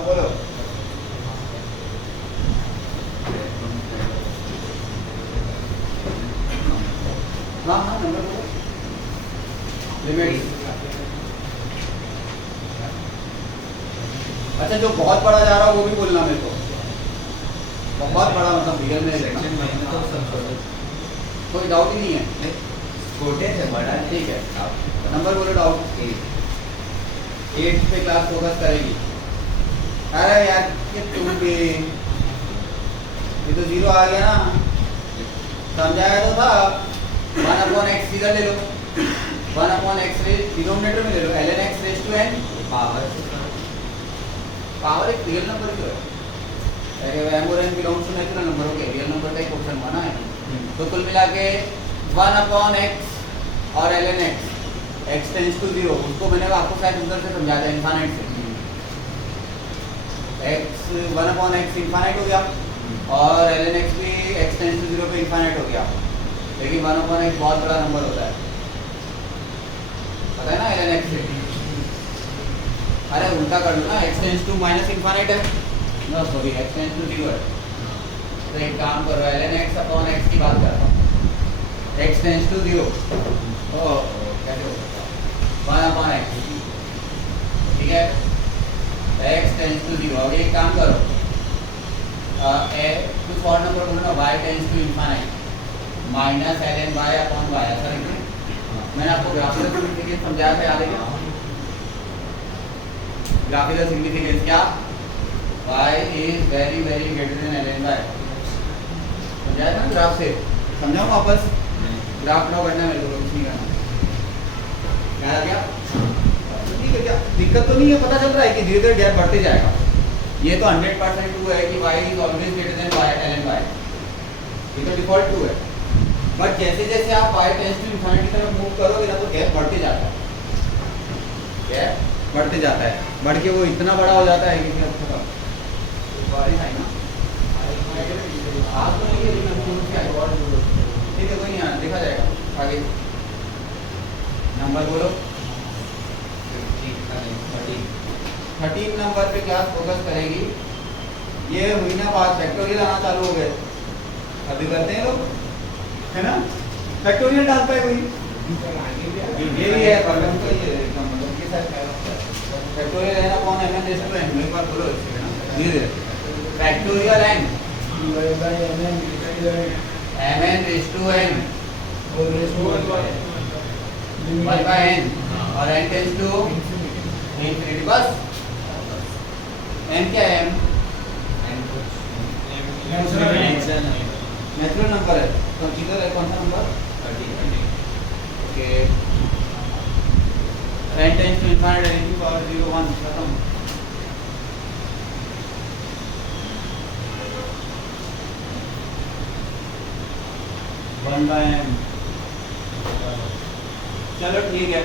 बोलो। हाँ हाँ नंबर बोलो। लिमिट। अच्छा जो बहुत बड़ा जा रहा है वो भी बोलना मेरे को। बहुत बड़ा मतलब रियल में कोई डाउट ही नहीं है। छोटे से बड़ा ठीक है नंबर बोलो। डाउट 8 पे क्लास फोकस करेगी। अरे यार ये तुम भी ये तो 0 आ गया ना। समझाया तो था 1/x सीधा ले लो। 1/x डिनोमिनेटर में ले लो ln x raise to n। Power एक रियल नंबर क्यों है? m और n belongs to natural number. Okay real number का एक क्वेश्चन बना है तो कुल मिला के 1/x और ln x टेंड्स टू 0 उसको मैंने आपको शायद उधर से समझा दिया इनफाइनाइट से। x 1/x इनफाइनाइट हो गया और ln x भी x टेंड्स टू 0 पे इनफाइनाइट हो गया। लेकिन 1/x बहुत बड़ा नंबर होता है पता है ना ln x से। अरे उल्टा कर लो ना x tends to minus infinite है ना सॉरी x टेंड्स टू 0 है। तो एक काम करो ln x/x की बात करता हूँ। x टेंड्स टू 0 कैसे हो सकता है 1/x ठीक है। x टेंड्स टू 0 और एक काम करो कुछ और नंबर बोलो ना y tends to infinite minus ln y/y ऐसा लिख दें। मैंने आपको ग्राफिकल सिग्निफिकेंस समझाया था याद है क्या? ग्राफिकल सिग्निफिकेंस क्या? y is very very greater than ln y। समझाया था ग्राफ से? समझाऊं वापस? ग्राफ ड्रॉ करना है मेरे को कुछ नहीं करना। याद आ गया? ठीक है क्या दिक्कत तो नहीं है? पता चल रहा है कि धीरे धीरे गैप बढ़ते जाएगा। ये तो 100% ट्रू है कि y is always greater than ln y। ये तो डिफॉल्ट ट्रू है। बट जैसे जैसे आप y टेंड्स टू इनफिनिटी की तरफ मूव करोगे ना तो गैप बढ़ते जाता है। गैप बढ़ते जाता है बढ़ के वो इतना बड़ा हो जाता है कि बारिश आई ना आज तो नहीं है ठीक है कोई नहीं आना देखा जाएगा आगे। नंबर बोलो 13 नंबर पे क्लास फोकस करेगी। ये हुई ना बात फैक्टोरियल आना चालू हो गए। अभी करते हैं लोग है ना फैक्टोरियल डाल पाए कोई ये भी है प्रॉब्लम तो ये एकदम मतलब के साथ फैक्टोरियल है ना कौन mn रेज़ टू n एक बार बोलो इसमें ना धीरे factorial n mn raise to n 1/n और n टेंड्स टू इनफिनिटी बस। n क्या है? नेचुरल नंबर है तो किधर है कौन सा number? 30 okay n tends to infinity n की पावर 0 1 खत्म। वन बाय n चलो ठीक है।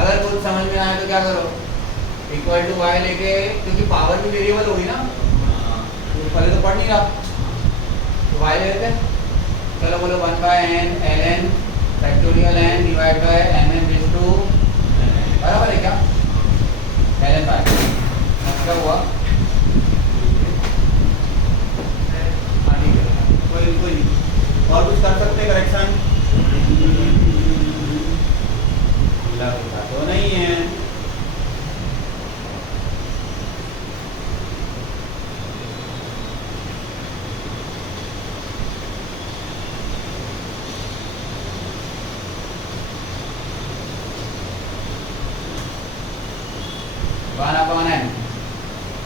अगर कुछ समझ में आए तो क्या करो इक्वल टू y लेके क्योंकि पावर भी वेरिएबल होगी ना तो पहले तो पढ़ नहीं रहा तो y ले लेते हैं। चलो बोलो 1/n ln factorial n divide by mn raise to बराबर है क्या ln y क्या हुआ? हाँ ठीक है कोई और कुछ कर सकते करेक्शन? तो नहीं है।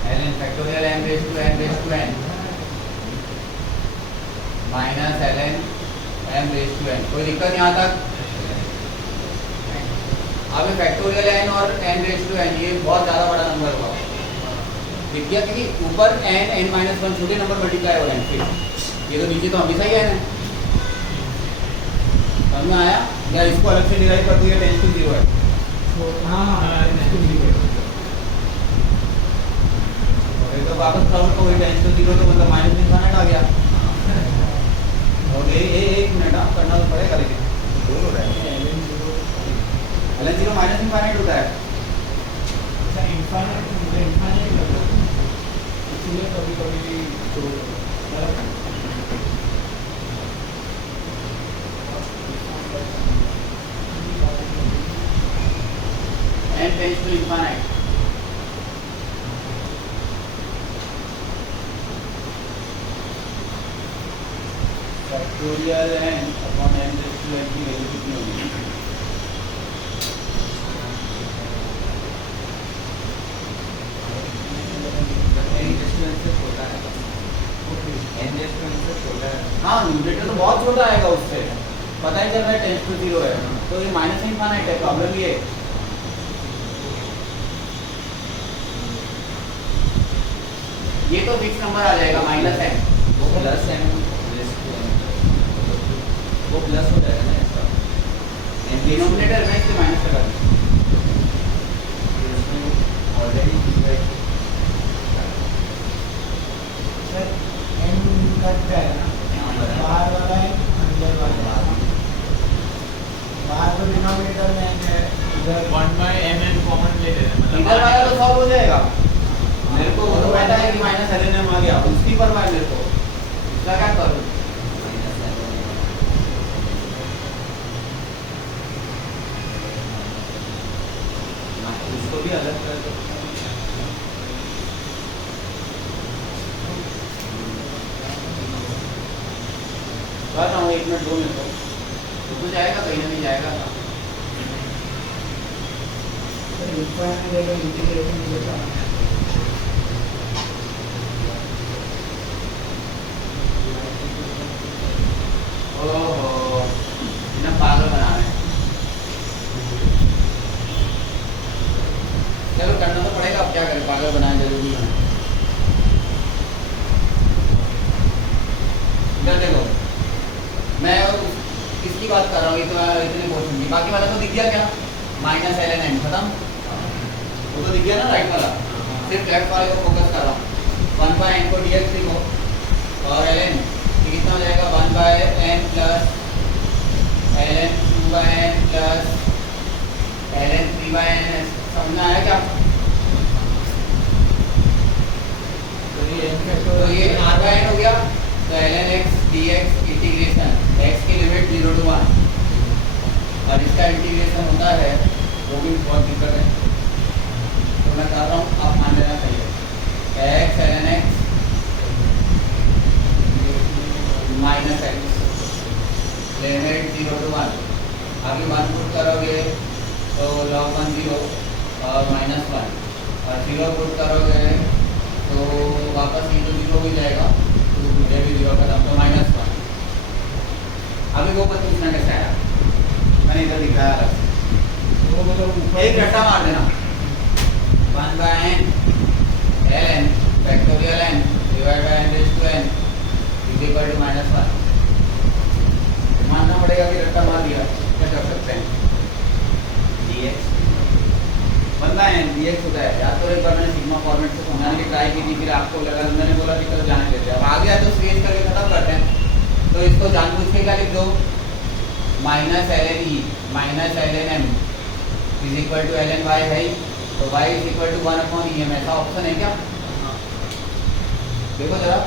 ln factorial m raise to n minus ln m raise to n। कोई दिक्कत यहाँ तक? अब फैक्टोरियल n और n रेज़ टू n ये बहुत ज़्यादा बड़ा नंबर हुआ दिख गया क्योंकि ऊपर n-1 छोटे नंबर मल्टीप्लाई हो रहे हैं फिर ये तो नीचे तो हमेशा ही n है। समझ में आया? या इसको अलग से डिराइव कर दो ये टेंड्स टू 0 है तो वापस काउंट को वही टेंड्स टू 0 तो मतलब माइनस इनफिनिटी आ गया। और ये एक मिनट करना तो पड़ेगा लेकिन ln 0 माइनस इनफाइनाइट होता है। अच्छा इनफाइनाइट लगा इसलिए कभी कभी तो n tends to infinite. Factorial n upon n tends to n की वैल्यू कितनी होगी? हाँ न्यूमरेटर तो बहुत छोटा आएगा उससे, पता ही चल रहा है टेंड्स टू 0 है, तो ये माइनस इनफाइनाइट है। प्रॉब्लम ये तो फिक्स नंबर आ जाएगा माइनस n, वो प्लस है, वो प्लस हो जाएगा ना इसका डिनोमिनेटर में इससे माइनस लगा ऑलरेडी सर n कट जाएगा ना, बाहर वाला है अंदर वाला है, बाहर तो डिनोमिनेटर में n है, इधर 1/mn कॉमन ले लेते हैं इधर वाला तो सॉल्व हो जाएगा। मेरे को वो तो पता है कि माइनस ln आ गया, उसकी परवाह है मेरे को, इसका क्या करूँ? उसको भी अलग कर दो। बस हम 1 मिनट 2 मिनट तो जाएगा, कहीं ना कहीं जाएगा। सर इनफाइनाइट इंटीग्रेशन जैसा ओहो इन्हें पागल बना रहे हैं। चलो करना तो पड़ेगा, अब क्या करें, पागल बनाना जरूरी है। इधर देखो, मैं किसकी बात कर रहा हूँ, ये तो इतने क्वेश्चन की, बाकी वाला तो दिख गया क्या? माइनस ln n खत्म, वो तो दिख गया ना राइट वाला, सिर्फ लेफ्ट वाले को फोकस कर रहा हूँ। 1/n को dx लिखो और ln ये कितना हो जाएगा? 1/n plus ln 2/n plus ln 3/n। समझ में आया क्या? तो ये r/n हो गया, तो ln x dx integration x की लिमिट 0 to 1 और इसका इंटीग्रेशन होता है, वो भी बहुत दिक्कत है, तो मैं कर रहा हूँ, आप मान लेना चाहिए x ln x minus x limit 0 to 1, आगे 1 पुट करोगे तो log 1 0 और माइनस 1 और 0 पुट करोगे तो वापस ये तो 0 हो जाएगा, तो मुझे भी 0 खत्म, तो माइनस 1। अभी वो मत पूछना कैसे आया, मैंने इधर दिखाया अलग से, वो मतलब एक रट्टा मार देना 1/n ln factorial n divide by n raise to n is equal to -1। मानना पड़ेगा कि रट्टा मार दिया, क्या कर सकते हैं? dx 1/n dx होता है। या तो एक बार मैंने सिग्मा फॉर्मेट से समझाने की ट्राई की थी, फिर आपको लगा, मैंने बोला कि चलो जाने देते हैं, अब आ गया तो स्केच करके खत्म करते हैं। तो इसको जानबूझ के क्या लिख दो? Minus ln e minus ln m is equal to ln y है ही, तो y is equal to 1/em, ऐसा ऑप्शन है क्या? देखो जरा,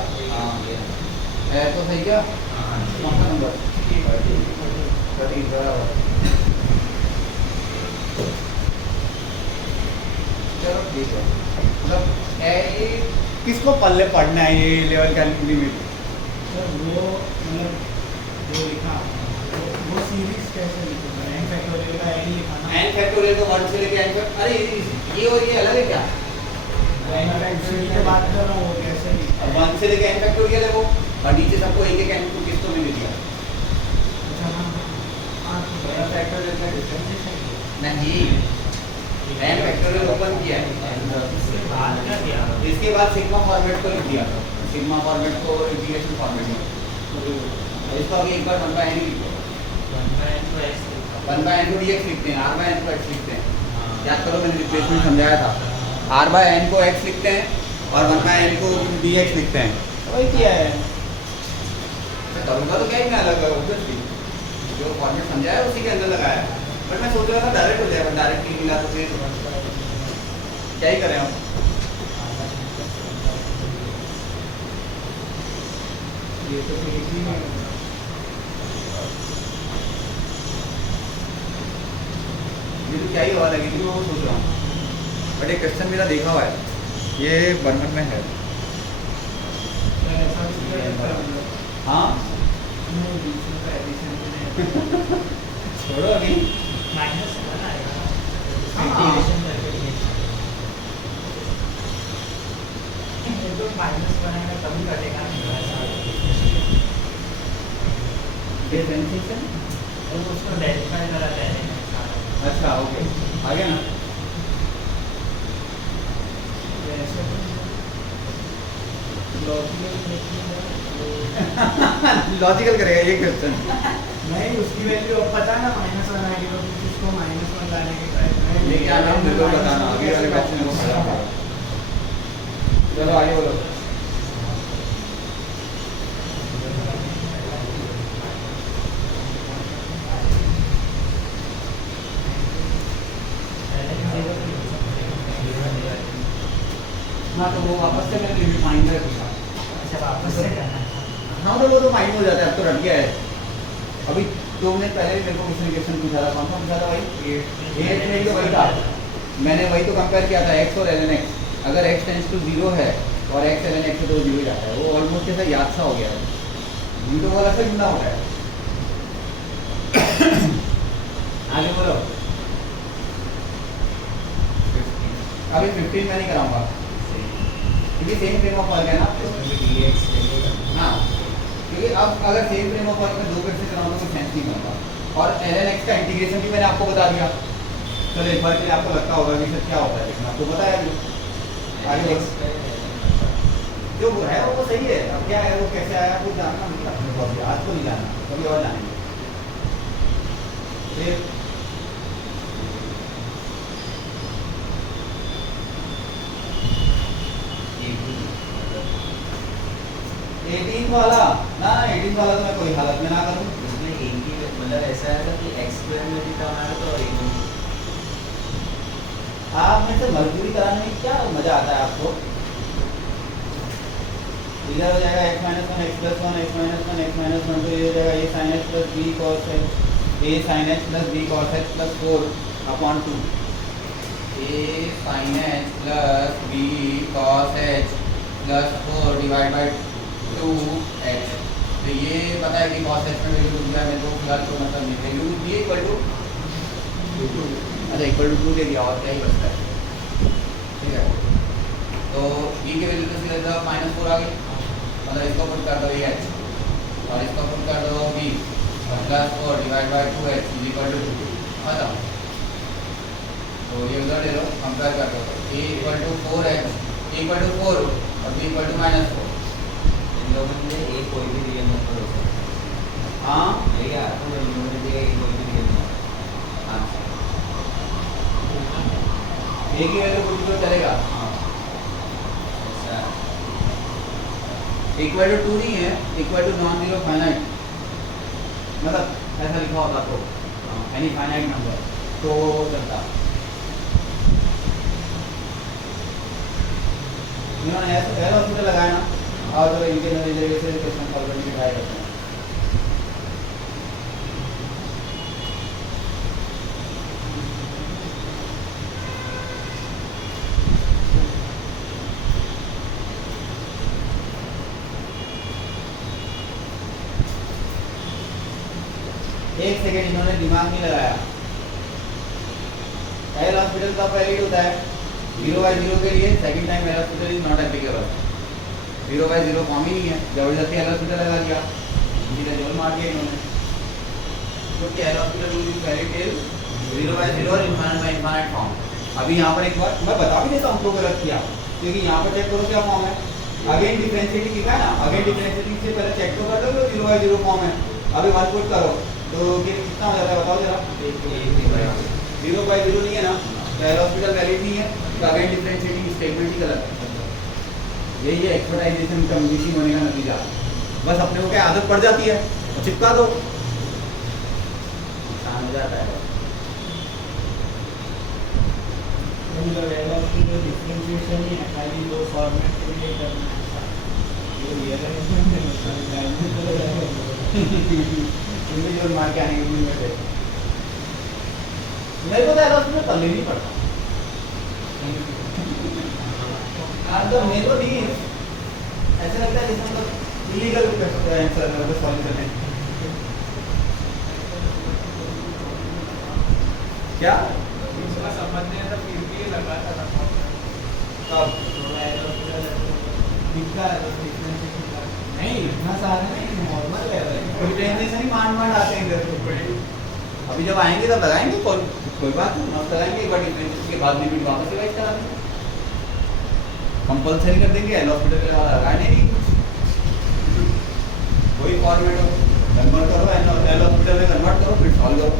है तो सही क्या? कौन सा नंबर? 13 बराबर। चलो ठीक है, मतलब ये किसको पल्ले पढ़ना है ये लेवल का लिमिट? सर वो मतलब जो लिखा वो सीरीज कैसे लिखोगे? n फैक्टोरियल का n लिखा ना, n फैक्टोरियल को 1 से लेके n तक, अरे ये और ये अलग है क्या? n फैक्टोरियल की बात कर रहा हूँ, वो कैसे लिखा? अब 1 से लेके n फैक्टोरियल है वो, और नीचे सबको एक एक n को किस्तों में दे दिया। अच्छा हाँ बड़ा फैक्टोरियल का डिफरेंशिएशन नहीं, n फैक्टोरियल ओपन किया है, इसके बाद क्या किया? इसके बाद सिग्मा फॉर्मेट को लिख दिया, सिग्मा फॉर्मेट को इंटीग्रेशन फॉर्मेट में, इसको अभी एक बार 1/n लिखो, 1/n को x लिखा। 1/n को dx लिखते हैं, r/n को x लिखते हैं। याद करो मैंने रिप्लेसमेंट समझाया था, r/n को x लिखते हैं और 1/n को dx लिखते हैं, वही किया है। मैं करूँगा तो क्या ही मैं अलग ऑब्वियसली जो फॉर्मेट समझाया उसी के अंदर लगाया। बट मैं सोच रहा था डायरेक्ट हो जाएगा, डायरेक्ट नहीं मिला तो फिर क्या ही करें हम। ये तो फिर एक ही में ये तो क्या ही हवा लगेगी, वो सोच रहा हूँ। बट एक क्वेश्चन मेरा देखा हुआ है, ये बर्मन में है। ऐसा भी कर लो। हाँ नहीं, बीच में तो एडिशन भी नहीं। छोड़ो अभी। माइनस वन आएगा ना, हाँ। डिविजन करके ये तो माइनस वन आएगा तभी कटेगा नहीं ऐसा। डिफरेंशिएशन। और उसको डेल्टा करा जाएगा। अच्छा ओके, आ गया ना। ऐसे लॉजिकल करेगा ये क्वेश्चन। नहीं, उसकी वैल्यू अब पता है ना, -1 आएगी तो फिर उसको -1 लाने के ट्राई करें। ये क्या नाम मेरे को बताना, आगे वाले बैच में वो खड़ा होगा। चलो आगे बोलो। हाँ तो वो वापस से मैंने लिमिट माइंड में पूछा। अच्छा वापस से करना है। हाँ तो वो तो माइंड में हो जाता है, अब तो रट गया है। अभी 2 मिनट पहले भी मेरे को किसी ने क्वेश्चन पूछा था, कौन सा पूछा था भाई? ये में तो वही था, मैंने वही तो कंपेयर किया था x और ln x। अगर x टेंड्स टू 0 है और x ln x तो 0 ही जाता है, वो ऑलमोस्ट ऐसा याद सा हो गया है। ये तो वो अलग से जुड़ा होता है। आगे बोलो। अभी 15 मैं नहीं कराऊंगा क्योंकि सेम फ्रेम ऑफ वर्क है ना। हाँ क्योंकि अब अगर सेम फ्रेम ऑफ वर्क में 2 से कराऊंगा तो सेंस नहीं बनता। और ln x का इंटीग्रेशन भी मैंने आपको बता दिया। चलो एक बार के लिए आपको लगता होगा कि सर क्या होता है, लेकिन आपको पता है आगे जो वो है वो सही है। अब क्या है, वो कैसे आया वो जानना नहीं अपने को, अभी आज को नहीं जानना, कभी और जानेंगे। फिर 18 वाला ना, 18 वाला तो मैं कोई हालत में ना करूँ। इसमें एक ही मतलब ऐसा है कि x स्क्वायर में भी हमारा तो और एक आप में से मजदूरी कराने में क्या मजा आता है आपको? इधर हो जाएगा x - 1 x + 1 x - 1 x - 1 तो ये हो जाएगा a sin x + b cos x, a sin x + b cos x + 4/2 a sin x + b cos x + 4 / 2x। तो ये पता है कि cos x में वैल्यू दूंगा मेरे को फिलहाल तो मतलब नहीं, वैल्यू b = 2। अच्छा इक्वल टू 2 दे दिया, और क्या ही बचता है। ठीक है, तो b की वैल्यू तो सीधा -4 आ गई, मतलब इसको पुट कर दो h और इसको पुट कर दो b + 4 / 2x = 2। अच्छा तो ये उधर ले लो, कंपेयर कर दो। a = 4x, a = 4 और b = -4। इन लोगों ने एक कोई भी रियल नंबर हो सकता है। हाँ यही आ रहा है, इन लोगों ने दिया एक कोई भी रियल नंबर। हाँ a की वैल्यू कुछ तो चलेगा। हाँ ऐसा इक्वल टू 2 नहीं है, equal to non zero finite, मतलब ऐसा लिखा होता तो एनी फाइनाइट नंबर तो चलता। इन्होंने ऐसा हॉस्पिटल लगाया ना, और तो इनके नतीजे से क्वेश्चन सॉल्व करने की ट्राई करते हैं। एक सेकेंड इन्होंने दिमाग नहीं लगाया। एल हॉस्पिटल का वैलिड होता है 0/0 के लिए, second time L'Hospital is not applicable. 0/0 form ही नहीं है, जबरदस्ती एल हॉस्पिटल लगा दिया, सीधा जोल मार दिया इन्होंने। क्योंकि L hospital rule is valid till 0/0 और इनफाइनाइट फॉर्म। अभी यहाँ पर एक बार मैं बता भी देता हूँ तो गलत किया, क्योंकि यहाँ पर चेक करो क्या फॉर्म है। अगेन डिफरेंशिएटिंग लिखा है ना, अगेन डिफरेंशिएटिंग से पहले चेक तो कर लो 0/0 फॉर्म है। अभी 1 पुट करो तो ये कितना हो जाता है बताओ जरा। 0/0 नहीं है ना, तो एल हॉस्पिटल वैलिड नहीं है, तो अगेन डिफरेंशिएटिंग स्टेटमेंट ही गलत है। यही है एक्सपर्टाइजेशन कम्युनिटी होने का नतीजा। बस अपने को क्या आदत पड़ जाती है और चिपका दो, नुकसान हो जाता है। मतलब एल हॉस्पिटल डिफरेंशिएशन ही है, खाली दो फॉर्मेट के लिए करना है ऐसा। ये रियलाइजेशन है इंडिविजुअल मार के आने के लिए बैठे। मेरे को तो एल हॉस्पिटल करने नहीं पड़ता। तो मेरे को नहीं ऐसा लगता है जैसे मतलब इलीगल आंसर को सॉल्व करने। क्या इसका समझ नहीं आता, फिर भी ये लगा था ना। कब थोड़ा एल हॉस्पिटल दिखता है तो डिफरेंशिएशन का नहीं इतना सारा नहीं, नॉर्मल है भाई। कोई टेंशन नहीं, मान आते हैं इधर। अभी जब आएंगे तब लगाएंगे कॉल, कोई बात नहीं, अब लगाएंगे एक बार डिफरेंशिएशन के बाद लिमिट वापस रिवाइज करा देंगे। कंपल्सरी कर देंगे, एल हॉस्पिटल के बाद लगाने नहीं कुछ। वही फॉर्मेट हो, कन्वर्ट करो, एल हॉस्पिटल में कन्वर्ट करो, फिर सॉल्व करो।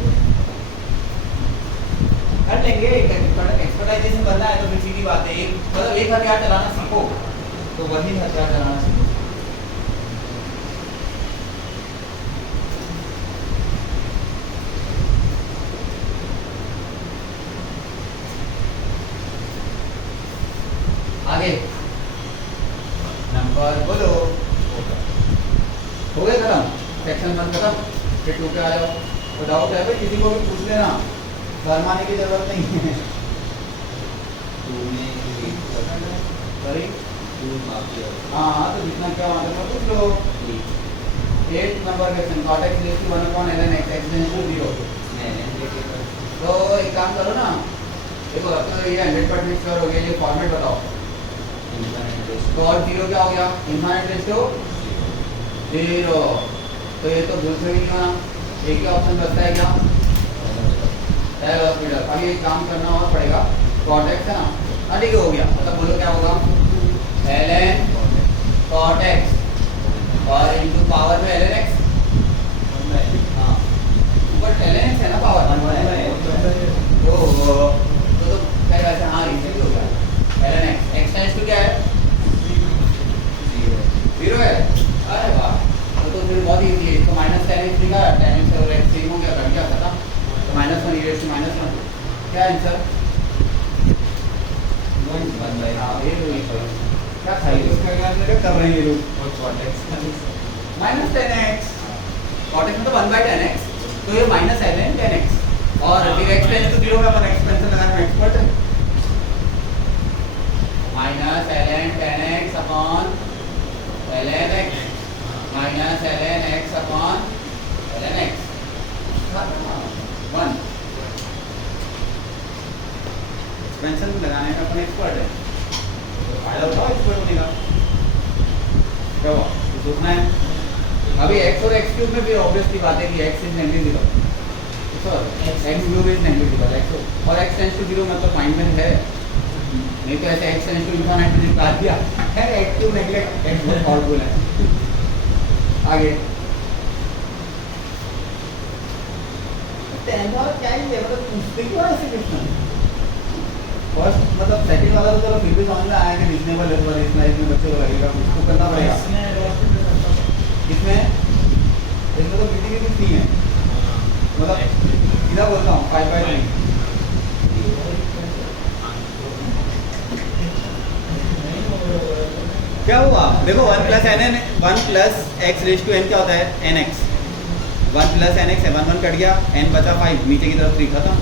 कर लेंगे, एक्सपर्टाइजेशन करना है तो फिर सीधी बात है, मतलब एक हथियार चलाना सीखो तो वही हथियार चलाना सीखो। आगे नंबर बोलो, हो गए खत्म, सेक्शन 1 खत्म, फिर 2 पे आ जाओ। तो डाउट है भाई किसी को भी पूछ लेना, शर्माने की जरूरत नहीं है। सॉरी हाँ, तो जितना क्या मतलब पूछ लो। 8 number question, cot x raised to 1/ln x x tends to 0। तो एक काम करो ना, देखो अब तो ये 100% श्योर हो गया, ये फॉर्मेट बताओ। तो और 0 क्या हो गया, इनफाइनाइट रेज़ टू 0। तो ये तो भूल से भी नहीं होना, एक ही ऑप्शन बचता है क्या, एल हॉस्पिटल। अभी एक काम करना और पड़ेगा, cot x है ना, हाँ ठीक है हो गया, मतलब बोलो क्या होगा, ln cot x और इनटू पावर में ln x। हाँ ऊपर ln x है ना पावर, तो क्या वैसे हाँ इसे भी हो गया ln x। x tends to क्या है, 0 है। अरे वाह, तो फिर बहुत इजी है, इसको -10x लिखा, 10x और x सेम हो गया, कट गया था। तो -1 e raised to -1 क्या आंसर, 1/, हाँ ये क्या सही कर रहे हैं ये लोग। -10x, cot x मतलब 1/10x, तो ये -ln 10x और फिर x टेंड्स टू 0 में अपन एक्सपेंशन लगाने में एक्सपर्ट है। -ln 10x upon ln x -ln x upon ln x 1। Expansion लगाने में अपन एक्सपर्ट है, तो फायदा उठाओ एक्सपर्ट होने का। क्या हुआ, कुछ सोचना है। अभी x और x क्यूब में भी ऑब्वियसली बात है कि x is negative, x cube is negative, x और x टेंड्स टू 0 मतलब माइंड में है, नहीं तो ऐसे x टेंड्स टू इनफिनिटी निकाल दिया है, x क्यूब नेगेटिव, x बहुत पावरफुल है। आगे क्या ही है, मतलब पूछते क्यों ऐसे क्वेश्चन। फर्स्ट मतलब सेकंड वाला तो चलो फिर भी समझ में आया कि रीजनेबल है, पर इसमें बच्चे को लगेगा उसको करना पड़ेगा। इसमें तो बीटी की 3 है, मतलब सीधा बोलता हूँ 5/3। क्या हुआ, देखो 1 plus x raise to n क्या होता है, nx। 1 प्लस nx है, 1 कट गया, n बचा 5, नीचे की तरफ 3 खत्म।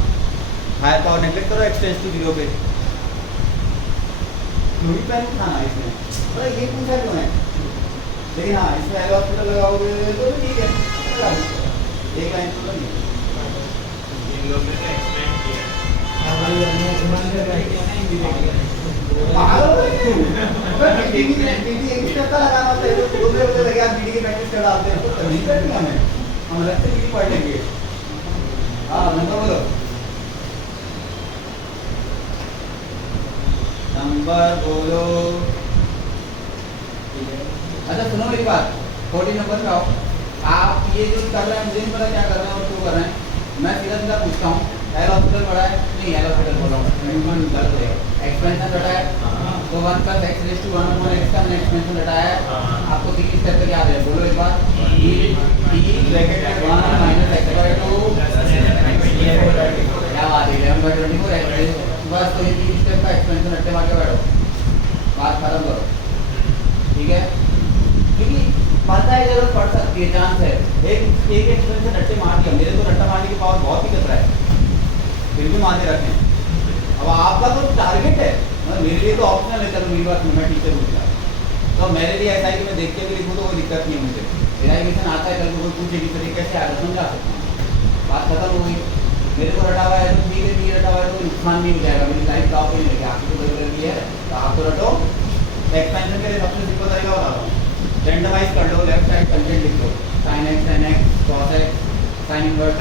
हायर पावर नेगलेक्ट करो, x टेंड्स टू 0 पे। क्यों ही पेन उठाना इसमें, मतलब ये पूछा क्यों है, लेकिन हाँ इसमें एल हॉस्पिटल लगाओगे तो ठीक है, एक लाइन तो नहीं इन लोगों ने तो एक्सपेंड किया है। नंबर बोलो। अच्छा सुनो मेरी बात, 40 नंबर पे आओ। आप ये जो कर रहे हैं मुझे नहीं पता क्या कर रहे हैं और क्यों कर रहे हैं, मैं सीधा सीधा पूछता हूँ, एल हॉस्पिटल बड़ा है नहीं, एल हॉस्पिटल बोल रहा हूँ, एक्सपेंशन रटा है तो 1 plus x raise to 1 upon x का मैंने एक्सपेंशन रटा है। आपको 3 स्टेप तक याद है, बोलो एक बार, t ब्रैकेट में 1 - x/2 क्या बात है, 11/24 x रेज़ बस तो ये 3 स्टेप का एक्सपेंशन रट्टे मार के बैठो, बात खत्म करो, ठीक है। क्योंकि पता है जरूरत पड़ सकती है, चांस है। एक एक्सपेंशन रट्टे मार दिया, मेरे तो रट्टा मारने की पावर बहुत ही खतरा है, फिर भी मारते रखें। अब आपका तो टारगेट है, मेरे लिए तो ऑप्शनल है, चलो मेरी बात मैं टीचर हूँ, तो मेरे लिए ऐसा है कि मैं देख के भी लिखूँ तो कोई दिक्कत नहीं है मुझे। रिलाइजेशन आता है, कल को कोई पूछे कि तरीके से आगे समझा सकता हूँ, बात खत्म हो गई। मेरे को रटा हुआ है तो ठीक है, नहीं रटा हुआ है तो नुकसान नहीं हो जाएगा, मेरी लाइफ टॉप नहीं लगे, आपकी तो बदल रही है तो आपको रटो। एक्सपेंशन के लिए सबसे सिंपल तरीका बता रहा हूँ, रेंडमाइज कर लो, लेफ्ट साइड कंटेंट लिख लो, sin x, cos x, sin inverse,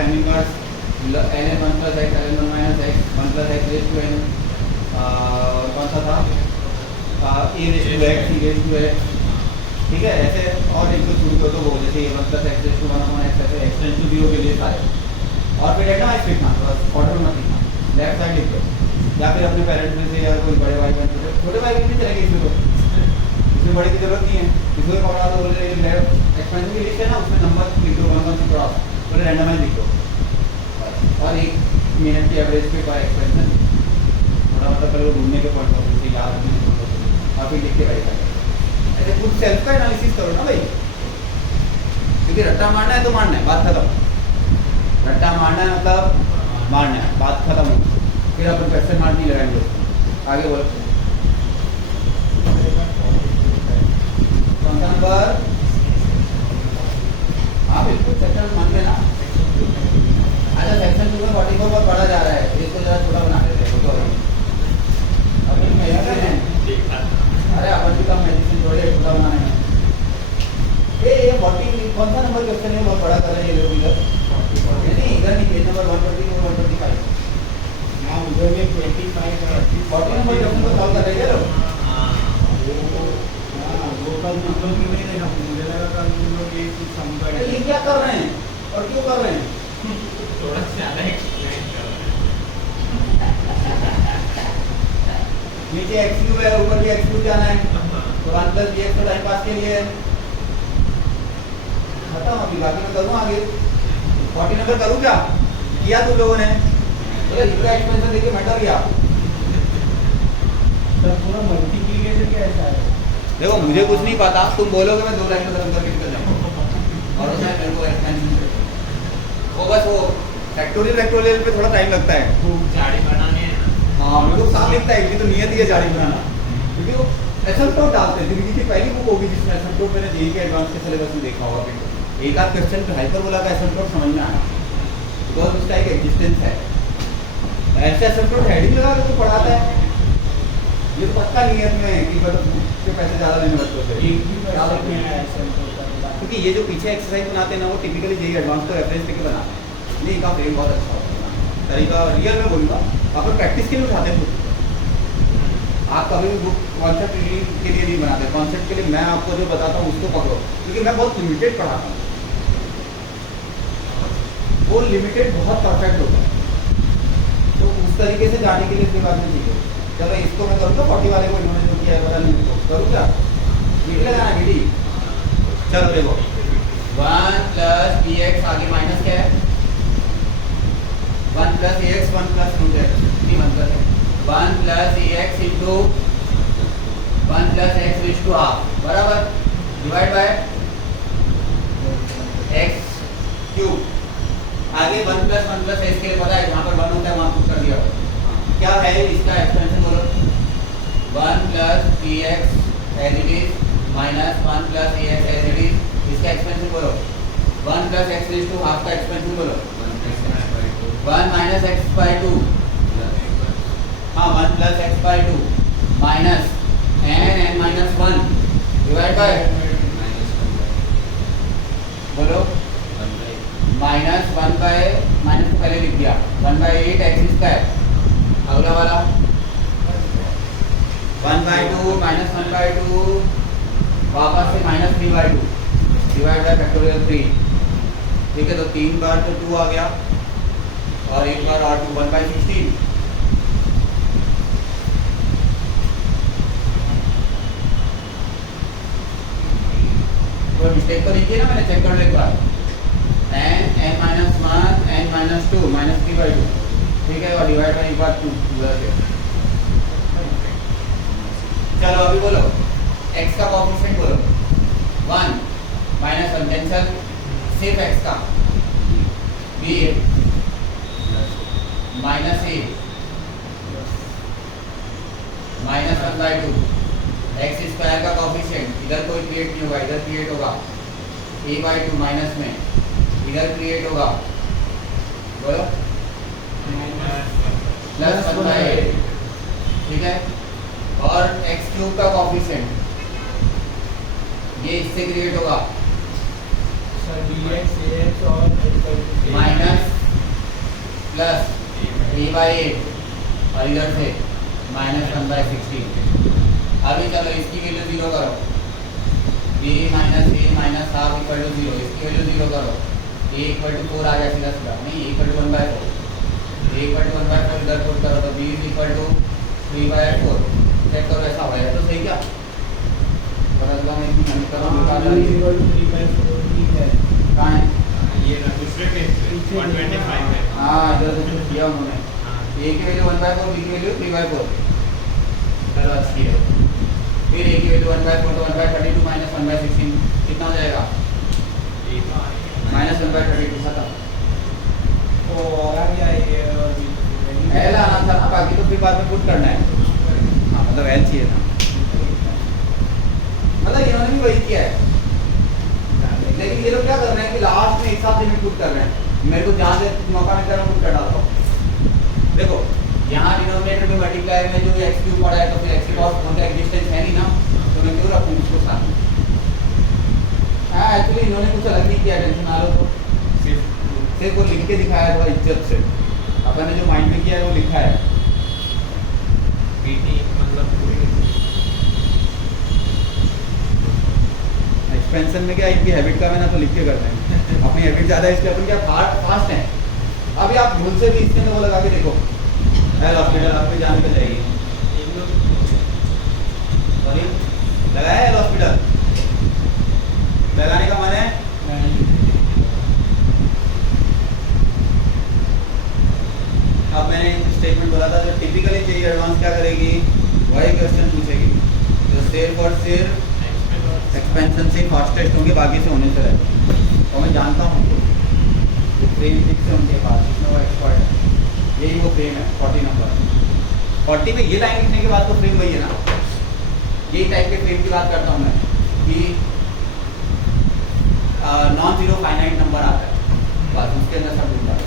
ln 1 + x, ln 1 - x, 1 + x raised to n, कौन सा था, e raised to x, e raised to x, ठीक है। ऐसे और एक दो शुरू कर दो, वो जैसे ये 1 + x raised to 1/x, ऐसे x टेंड्स टू 0 के लिए सारे, और फिर रेंडमाइज लिखना, ऑर्डर मत लिखना, लेफ्ट साइड लिख लो, या फिर अपने पेरेंट्स में से या कोई बड़े भाई बहन से, छोटे भाई भी चलेंगे, इसमें बड़े की जरूरत नहीं है, इसमें पकड़ा दो, बोले लेफ्ट एक्सपेंशन की लिस्ट है ना, उसमें नंबर लिख दो 1 1 से क्रॉस, बोले रेंडमाइज लिख दो, और 1 मिनट की एवरेज पे पर एक्सपेंशन थोड़ा मतलब पहले ढूंढने के पॉइंट ऑफ व्यू से याद रखने और फिर लिख के बैठा है। ऐसे खुद सेल्फ का एनालिसिस करो ना भाई, क्योंकि रट्टा मारना है तो मारना है, बात खत्म। रट्टा मारना है मतलब मारना है, बात खत्म हो, फिर अपन क्वेश्चन मार्क नहीं लगाएंगे, आगे बोलो। कौन सा नंबर? हाँ बिल्कुल, सेक्शन मान लेना। अच्छा सेक्शन 2 में 44 पर पढ़ा जा रहा है, इसको जरा छोटा बना देते हैं, तो अभी मेडिसिन है, अरे अपन भी कम मेडिसिन थोड़े छोटा बनाने में। ये 40 कौन सा नंबर क्वेश्चन है, बहुत बड़ा कर रहे हैं ये लोग इधर, नहीं इधर नहीं, पेज नंबर 120 और 125, हाँ उधर में 25 और 40 नंबर क्वेश्चन को सॉल्व कर रहे हैं लोग। हाँ वो कल तुम लोग नहीं देखा, मुझे लगा कल तुम लोग ये कुछ समझा अरे ये क्या कर रहे हैं और क्यों कर रहे हैं? थोड़ा ज़्यादा एक्सप्लेन कर रहे नीचे x क्यूब है, ऊपर भी x क्यूब जाना है, तो 1 + dx तो टाइम पास के लिए है, खत्म। अभी बाकी मैं करूँ आगे, 40 नंबर करूँ क्या किया तुम लोगों ने? बोले इसका एक्सपेंशन देखिए मैटर किया, तब पूरा मल्टीप्लिकेशन कैसा है? देखो मुझे कुछ नहीं पता, तुम बोलोगे मैं 2 लाइन में खत्म करके निकल जाऊंगा, और उसमें मेरे को एक्सपेंशन वो बस वो फैक्टोरियल पे थोड़ा टाइम लगता है, खूब जाड़ी बनानी है ना। हाँ मेरे को साफ लिखता है, इसकी तो नियत ही है जारी बनाना, क्योंकि वो एसिम्पटोट डालते हैं, जिंदगी की पहली बुक होगी जिसमें एसिम्पटोट मैंने जेईई के एडवांस के सिलेबस में देखा होगा, फिर एक आध क्वेश्चन पे हाइपरबोला का एसिम्पटोट समझ में आया, बिकॉज उसका एक एग्जिस्टेंस है, ऐसे एसिम्पटोट हेडिंग लगा के तो पढ़ाता है, ये तो पक्का नियत में है कि मतलब उसके पैसे ज़्यादा लेने बच्चों से, एक भी पैसा नहीं है ऐसे क्योंकि ये जो पीछे एक्सरसाइज बनाते हैं ना, वो टिपिकली जेईई एडवांस को रेफरेंस लेके बनाते हैं, ये इनका फ्रेम बहुत अच्छा होता है, तरीका रियल में बोलूँगा, अपन प्रैक्टिस के लिए उठाते हैं खुद। आप कभी भी बुक कॉन्सेप्ट रीडिंग के लिए नहीं बनाते, कॉन्सेप्ट के लिए मैं आपको जो बताता हूँ उसको पकड़ो, क्योंकि मैं बहुत लिमिटेड पढ़ाता हूँ, वो लिमिटेड बहुत परफेक्ट होता है, तो उस तरीके से जाने के लिए इसके बाद में चाहिए। चलो इसको मैं करूँगा, 40 वाले को इन्होंने जो किया है पता नहीं करूँ क्या, गिटी लगाना गिटी, चलो देखो 1 + dx आगे माइनस क्या है, 1 + ax 1 + √x, नहीं 1 + x, 1 + ax into 1 + x raised to half बराबर, डिवाइड बाय x क्यूब, आगे 1 + 1 + x के लिए पता है, जहाँ पर 1 होता है वहाँ पुट कर दिया, क्या है इसका एक्सपेंशन बोलो, 1 + dx as it is minus 1 + ax as it is, इसका एक्सपेंशन बोलो, 1 + x raised to half का एक्सपेंशन बोलो, 1 - x/2, हाँ 1 + x/2 minus n -1 divide by बोलो -1 बाय माइनस तो पहले लिख दिया, 1/8 x², अगला वाला 1/2 -1/2 वापस से -3/2 डिवाइड बाय फैक्टोरियल 3, ठीक है, तो 3 बार तो 2 आ गया और एक बार और 2, 1/16, तो मिस्टेक तो देखिए ना, मैंने चेक कर लो एक बार, n -1 n -2 -3/2, ठीक है, और डिवाइड बाय एक बार 2 पूरा चलो अभी बोलो x का कोएफिशिएंट बोलो 1 माइनस 1 कैंसिल सिर्फ x का b minus a minus 1/2 x square का कोएफिशिएंट इधर कोई क्रिएट नहीं होगा, इधर क्रिएट होगा a/2 माइनस में इधर क्रिएट होगा बोलो प्लस 1/8 ठीक है। और x क्यूब का कोएफिशिएंट ये इससे क्रिएट होगा सर dx ax और माइनस प्लस a/8 और इधर से माइनस 1/16। अभी चलो इसकी वैल्यू 0 करो b minus a minus half equal to 0, इसकी वैल्यू 0 करो a इक्वल टू 4 आ गया सीधा सीधा, नहीं a equal to 1/4, a equal to 1/4 इधर पुट करो तो b is equal to 3/4 check करो ऐसा होगा तो सही क्या पता चला मैं इतनी मेहनत कर रहा हूँ बता रही है 3/4 ठीक है। कहाँ है ये ना दूसरे पे 125 है। हाँ इधर से कुछ किया उन्होंने a की वैल्यू 1/4 b की वैल्यू 3/4 चलो अच्छी है। फिर a की वैल्यू 1/4 तो 1/32 माइनस 1/16 कितना हो जाएगा माइनस 1/32 खत्म। तो और आ गया ये एल आना था ना, बाकी तो फिर बाद में पुट करना है। हाँ मतलब एल चाहिए था, मतलब इन्होंने भी वही किया है लेकिन ये लोग क्या कर रहे हैं कि लास्ट में हिसाब से पुट कर रहे हैं। मेरे को जहाँ से मौका मिलता है मैं पुट कर डालता हूँ। देखो यहाँ डिनोमिनेटर में मल्टीप्लाई में जो एक्स क्यूब पड़ा है तो फिर एक्स के पास कौन सा एग्जिस्टेंस है नहीं ना, तो मैं क्यों रखूँ उसको साथ में। हाँ एक्चुअली इन्होंने कुछ अलग नहीं किया, टेंशन ना लो तो सिर्फ वो लिख के दिखाया थोड़ा इज्जत से, अपन ने जो माइंड में किया है वो लिखा है। बीटी मतलब पूरी एक्सपेंशन में क्या इनकी हैबिट का है ना तो लिख के करते हैं अपनी हैबिट ज़्यादा है इसलिए अपन क्या फास्ट हैं। अभी आप भूल से भी इसके अंदर वो लगा के देखो एल हॉस्पिटल आपके जान पे जाएगी, सॉरी लगाया एल हॉस्पिटल लगाने का मन है अब मैंने स्टेटमेंट बोला था जो टिपिकली जेईई एडवांस क्या करेगी वही क्वेश्चन पूछेगी जो सिर्फ और सिर्फ एक्सपेंशन से फास्टेस्ट होंगे बाकी से होने से रहे तो मैं जानता हूँ फ्रेम फिक्स है उनके पास जिसमें वो एक्सपर्ट है, यही वो फ्रेम है 40 नंबर 40 में ये लाइन लिखने के बाद तो फ्रेम वही है ना, यही टाइप के फ्रेम की बात करता हूँ मैं कि नॉन जीरो फाइनाइट नंबर आता है बस उसके अंदर सब ढूंढता है।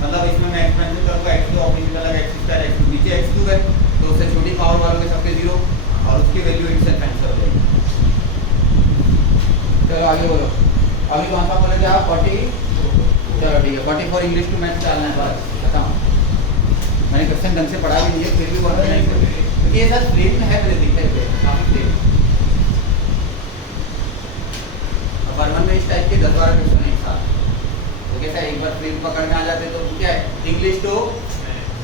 मतलब इसमें मैं एक्सपेंशन करूँगा एक्स क्यू ऑपरेशन अलग एक्स स्क्वायर एक्स नीचे एक्स क्यू है तो उससे छोटी पावर वालों के सबके जीरो और उसकी वैल्यू इटसेल्फ आंसर हो जाएगी। चलो आगे बोलो अभी कौन सा बोले क्या 40 चलो ठीक है 44 इंग्लिश टू मैथ्स डालना है बस खत्म। मैंने क्वेश्चन ढंग से पढ़ा भी नहीं है फिर भी बहुत नहीं क्योंकि ये सर फ्रेम है मेरे दिखे हुए काफ़ी फ्रेम अब वर्मन में इस टाइप के 10-12 क्वेश्चन एक साथ तो कैसा एक बार फ्रेम पकड़ में आ जाते तो क्या है इंग्लिश टू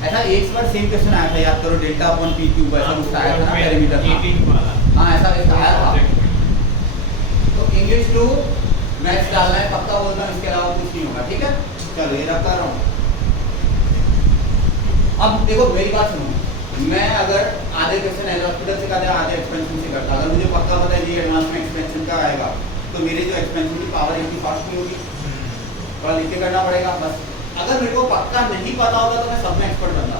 ऐसा एक बार सेम क्वेश्चन आया था याद करो डेल्टा अपॉन पी क्यूब ऐसा कुछ आया था ना पैरामीटर हाँ ऐसा वैसा आया था। तो इंग्लिश टू मैथ्स डालना है पक्का बोलता हूँ इसके अलावा कुछ नहीं होगा ठीक है। चलो ये रखता रहा हूँ। अब देखो मेरी बात सुनो मैं अगर आधे क्वेश्चन एल हॉस्पिटल से करता आधे एक्सपेंशन से करता अगर मुझे पक्का पता है ये एडवांस में एक्सपेंशन का आएगा तो मेरे जो एक्सपेंशन की पावर इनकी फास्ट नहीं होगी थोड़ा लिख के करना पड़ेगा बस। अगर मेरे को पक्का नहीं पता होता तो मैं सब में एक्सपर्ट बनता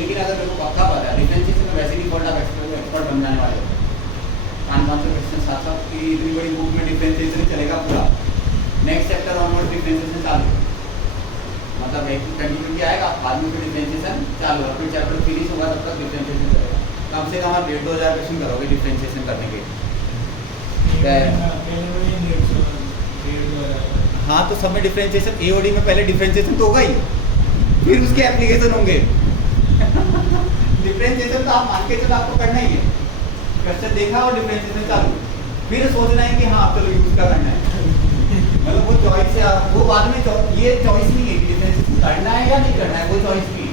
लेकिन अगर मेरे को पक्का पता है डिफरेंशिएशन में वैसे डिफॉल्ट आप एक्सपर्ट बन जाने वाले हो। 500 क्वेश्चन साथ साथ की इतनी बड़ी बुक में डिफरेंशिएशन चलेगा पूरा नेक्स्ट चैप्टर ऑनवर्ड डिफरेंशिएशन चालू मतलब एक कंटिन्यूटी आएगा बाद में फिर डिफरेंशिएशन चालू और फिर चैप्टर फिनिश होगा तब तक डिफरेंशिएशन चलेगा। कम से कम आप 1,500-2,000 क्वेश्चन करोगे डिफरेंशिएशन करने के। हाँ तो सब में डिफरेंशिएशन एओडी में पहले डिफरेंशिएशन तो होगा ही फिर उसके एप्लीकेशन होंगे डिफरेंशिएशन तो आप मान के चलो आपको करना ही है क्वेश्चन देखा और डिफरेंशिएशन चालू फिर सोचना है कि हाँ चलो यूज का करना है मतलब वो चॉइस है वो बाद में ये चॉइस नहीं है कि डिफरेंशिएशन करना है या नहीं करना है वो चॉइस भी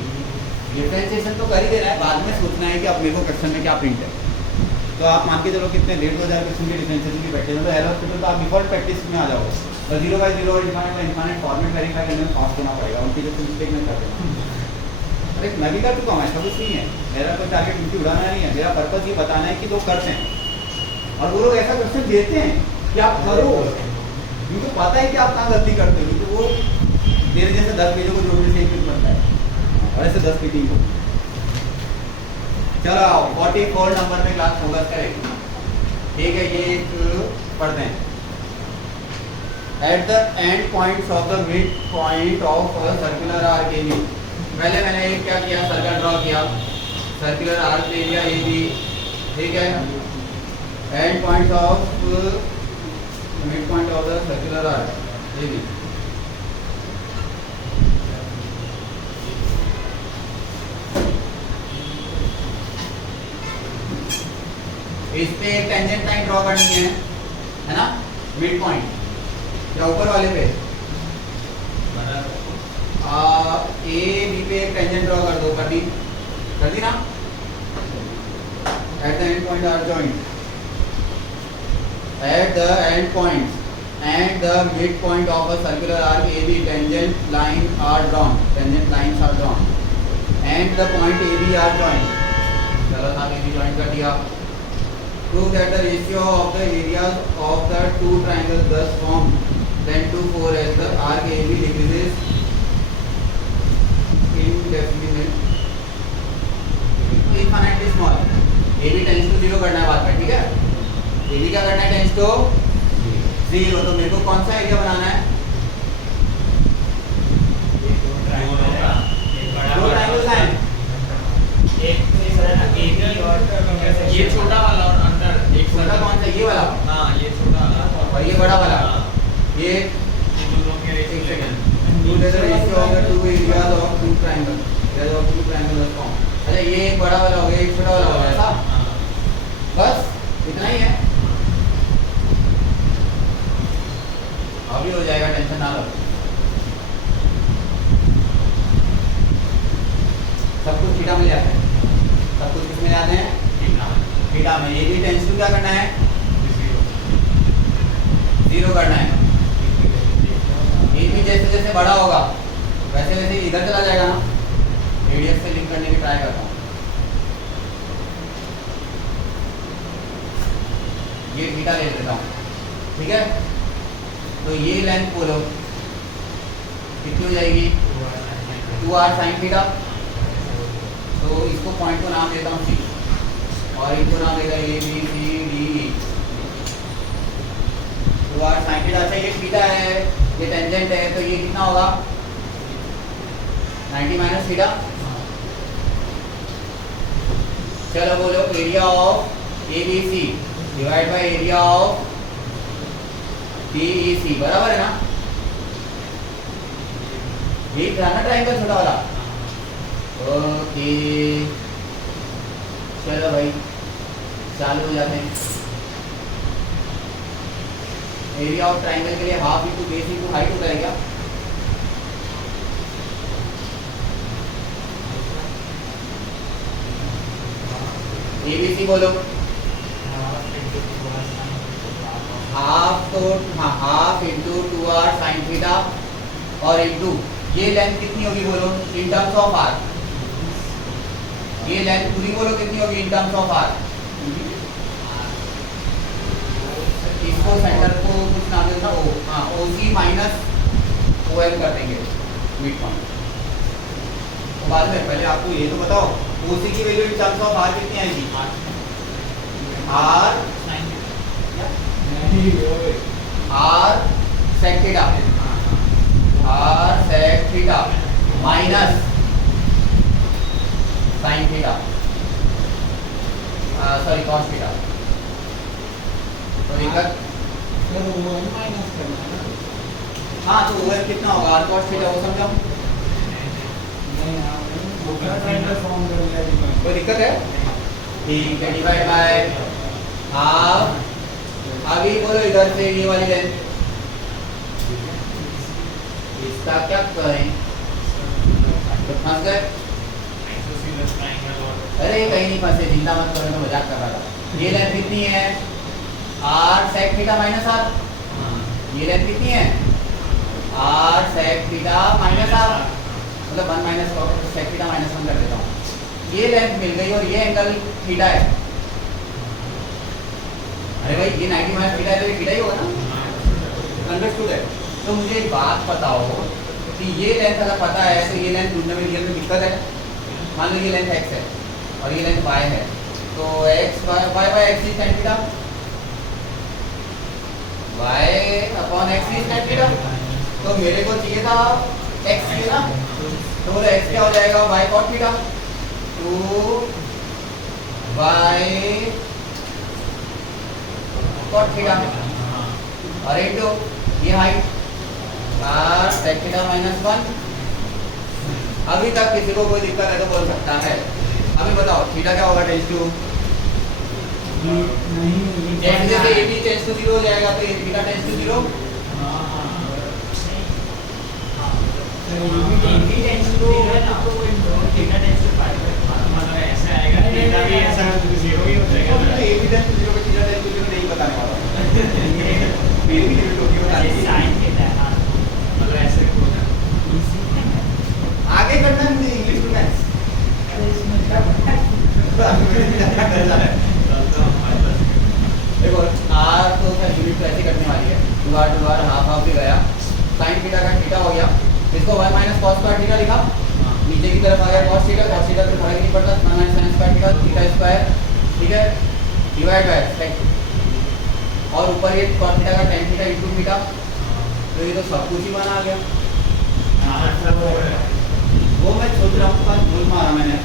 डिफरेंशिएशन तो कर ही देना है बाद में सोचना है कि अब मेरे को क्वेश्चन में क्या प्रिंट है। तो आप मान के चलो कितने 1,500 क्वेश्चन के डिफरेंशिएशन की बैठे तो एल हॉस्पिटल तो आप डिफॉल्ट प्रैक्टिस में आ जाओ तो 0/0 और इनफाइनाइट फॉर्मेट वेरीफाई करने में फास्ट होना पड़ेगा उनकी जो मिस्टेक नहीं कर देना अरे मैं भी कर चुका हूँ, ऐसा कुछ नहीं है, मेरा कोई टारगेट उनकी उड़ाना नहीं है, मेरा पर्पज ये बताना है कि लोग करते हैं और वो लोग ऐसा क्वेश्चन देते हैं कि आप करो, उनको पता है कि आप कहाँ गलती करते हो, तो वो मेरे जैसे 10 पेजों को जोड़ने से एक पेज बनता है और ऐसे 10 मीटिंग को। चलो 44 नंबर में क्लास फोकस करें, ठीक है। ये एक पढ़ते हैं। At the end points of the mid point of circular arc A B, पहले मैंने एक क्या किया, सर्कल ड्रॉ किया, सर्कुलर आर्क ले लिया ए बी, ठीक है। End points of mid point of the circular arc A B, इस पे एक टेंजेंट लाइन ड्रॉ करनी है ना, मिड पॉइंट या ऊपर वाले पे ए बी पे एक टेंजेंट ड्रॉ कर दो, कर दी ना। At the end point are joint, at the end point and the midpoint of a circular arc AB tangent line are drawn, tangent lines are drawn and the point AB are joined, चलो साथ AB join कर दिया। Prove that the ratio of the areas of the two triangles thus formed 10:4 as the arc AB decreases infinitely small, AB tends to 0 करना है बाद में, ठीक है। AB क्या करना है, tends to 0, तो मेरे को कौन सा एरिया बनाना है, दो ट्रायंगल्स हैं, ये छोटा वाला और अंदर एक छोटा कौन सा, ये वाला, हाँ ये छोटा वाला और ये बड़ा वाला, ये दोनों के एक second, to the ratio of the two areas of two triangle, area of two triangle form. अच्छा ये एक बड़ा वाला हो गया, एक छोटा वाला हो गया, ऐसा बस इतना ही है, अभी हो जाएगा, टेंशन ना लो। सब कुछ थीटा में ले आते हैं, सब कुछ किसमें ले आते हैं, थीटा में। ये भी टेंस टू क्या करना है, 0 करना है। ये भी जैसे जैसे बड़ा होगा वैसे वैसे इधर चला जाएगा ना, रेडियस से लिंक करने की ट्राई करता हूँ। ये थीटा ले लेता हूँ, ठीक है। तो ये लेंथ बोलो कितनी हो जाएगी, 2r sin थीटा। तो इसको पॉइंट को नाम देता हूँ C और इनको नाम देगा A B C D E, 2r sin theta. अच्छा ये थीटा है, ये टेंजेंट है, तो ये कितना होगा, 90 माइनस थीटा। चलो बोलो area of ABC divide by area of DEC बराबर है ना, ये था ना ट्रायंगल छोटा वाला। ओके चलो भाई चालू हो जाते हैं। एरिया ऑफ ट्रायंगल के लिए half into base into height होता है क्या, ABC बोलो, हाफ, तो हाँ half into 2r sin theta और इंटू ये लेंथ कितनी होगी बोलो इन टर्म्स ऑफ r, ये लेंथ पूरी बोलो कितनी होगी इन टर्म्स ऑफ r। इसको सेंटर को कुछ नाम देना ओ, हाँ OC माइनस OL कर देंगे मिड पॉइंट। तो बाद में पहले आपको ये तो बताओ OC की value in terms of r कितनी आएगी, r r sec theta, r sec theta minus sin theta, sorry cos theta. तो दिक्कत हाँ तो ओवर कितना होगा r cos थीटा, वो समझो कोई दिक्कत है, ठीक है। डिवाइड बाय हाफ, अभी बोलो इधर से ये वाली लेंथ, इसका क्या करें, तो फंस गए। अरे कहीं नहीं फंसे, चिंता मत करो, मैं मजाक कर रहा था। ये लेंथ कितनी है, r sec theta minus r, ये लेंथ कितनी है, r sec theta minus r। मतलब 1 माइनस सेक थीटा माइनस 1 कर देता हूँ। ये लेंथ मिल गई और ये एंगल थीटा है। अरे भाई ये 90 माइनस थीटा है तो ये थीटा ही होगा ना, अंडरस्टूड है। तो मुझे एक बात बताओ कि ये लेंथ अगर पता है तो ये लेंथ ढूंढने में रियल में दिक्कत है। मान लो ये लेंथ x है और ये लेंथ y है, तो x y by x is tan theta, y upon x is tan theta. तो मेरे को चाहिए था x चाहिए ना, तो बोले x क्या हो जाएगा, y cot theta 2 y cot theta और इनटू ये height r sec theta minus 1। अभी तक किसी को कोई दिक्कत है तो बोल सकता है। अभी बताओ थीटा क्या होगा, टेंस टू नहीं जैसे ए बी टेंस टू 0 हो जाएगा तो ये theta tends to 0। A B tends to 0 पे थीटा टेंस टू 0 नहीं बताने वाला मेरी भी लिमिट होगी बताने की। आगे करना है मुझे इंग्लिश टू मैथ्स। देखो आर तो फिर यूनिट तो ऐसे करने वाली है, दुबार हाफ हाफ भी गया, साइन थीटा का थीटा हो गया, इसको 1 माइनस कॉस स्क्वायर थीटा लिखा, नीचे की तरफ आ गया कॉस थीटा तो फर्क नहीं पड़ता, 1 minus sine square theta theta square, ठीक है, डिवाइड बाय सेक, और ऊपर ये कॉस थीटा का tan थीटा इनटू थीटा, तो ये तो सब कुछ ही बना आ गया। वो मैं सोच रहा हूँ पर भूल मारा मैंने।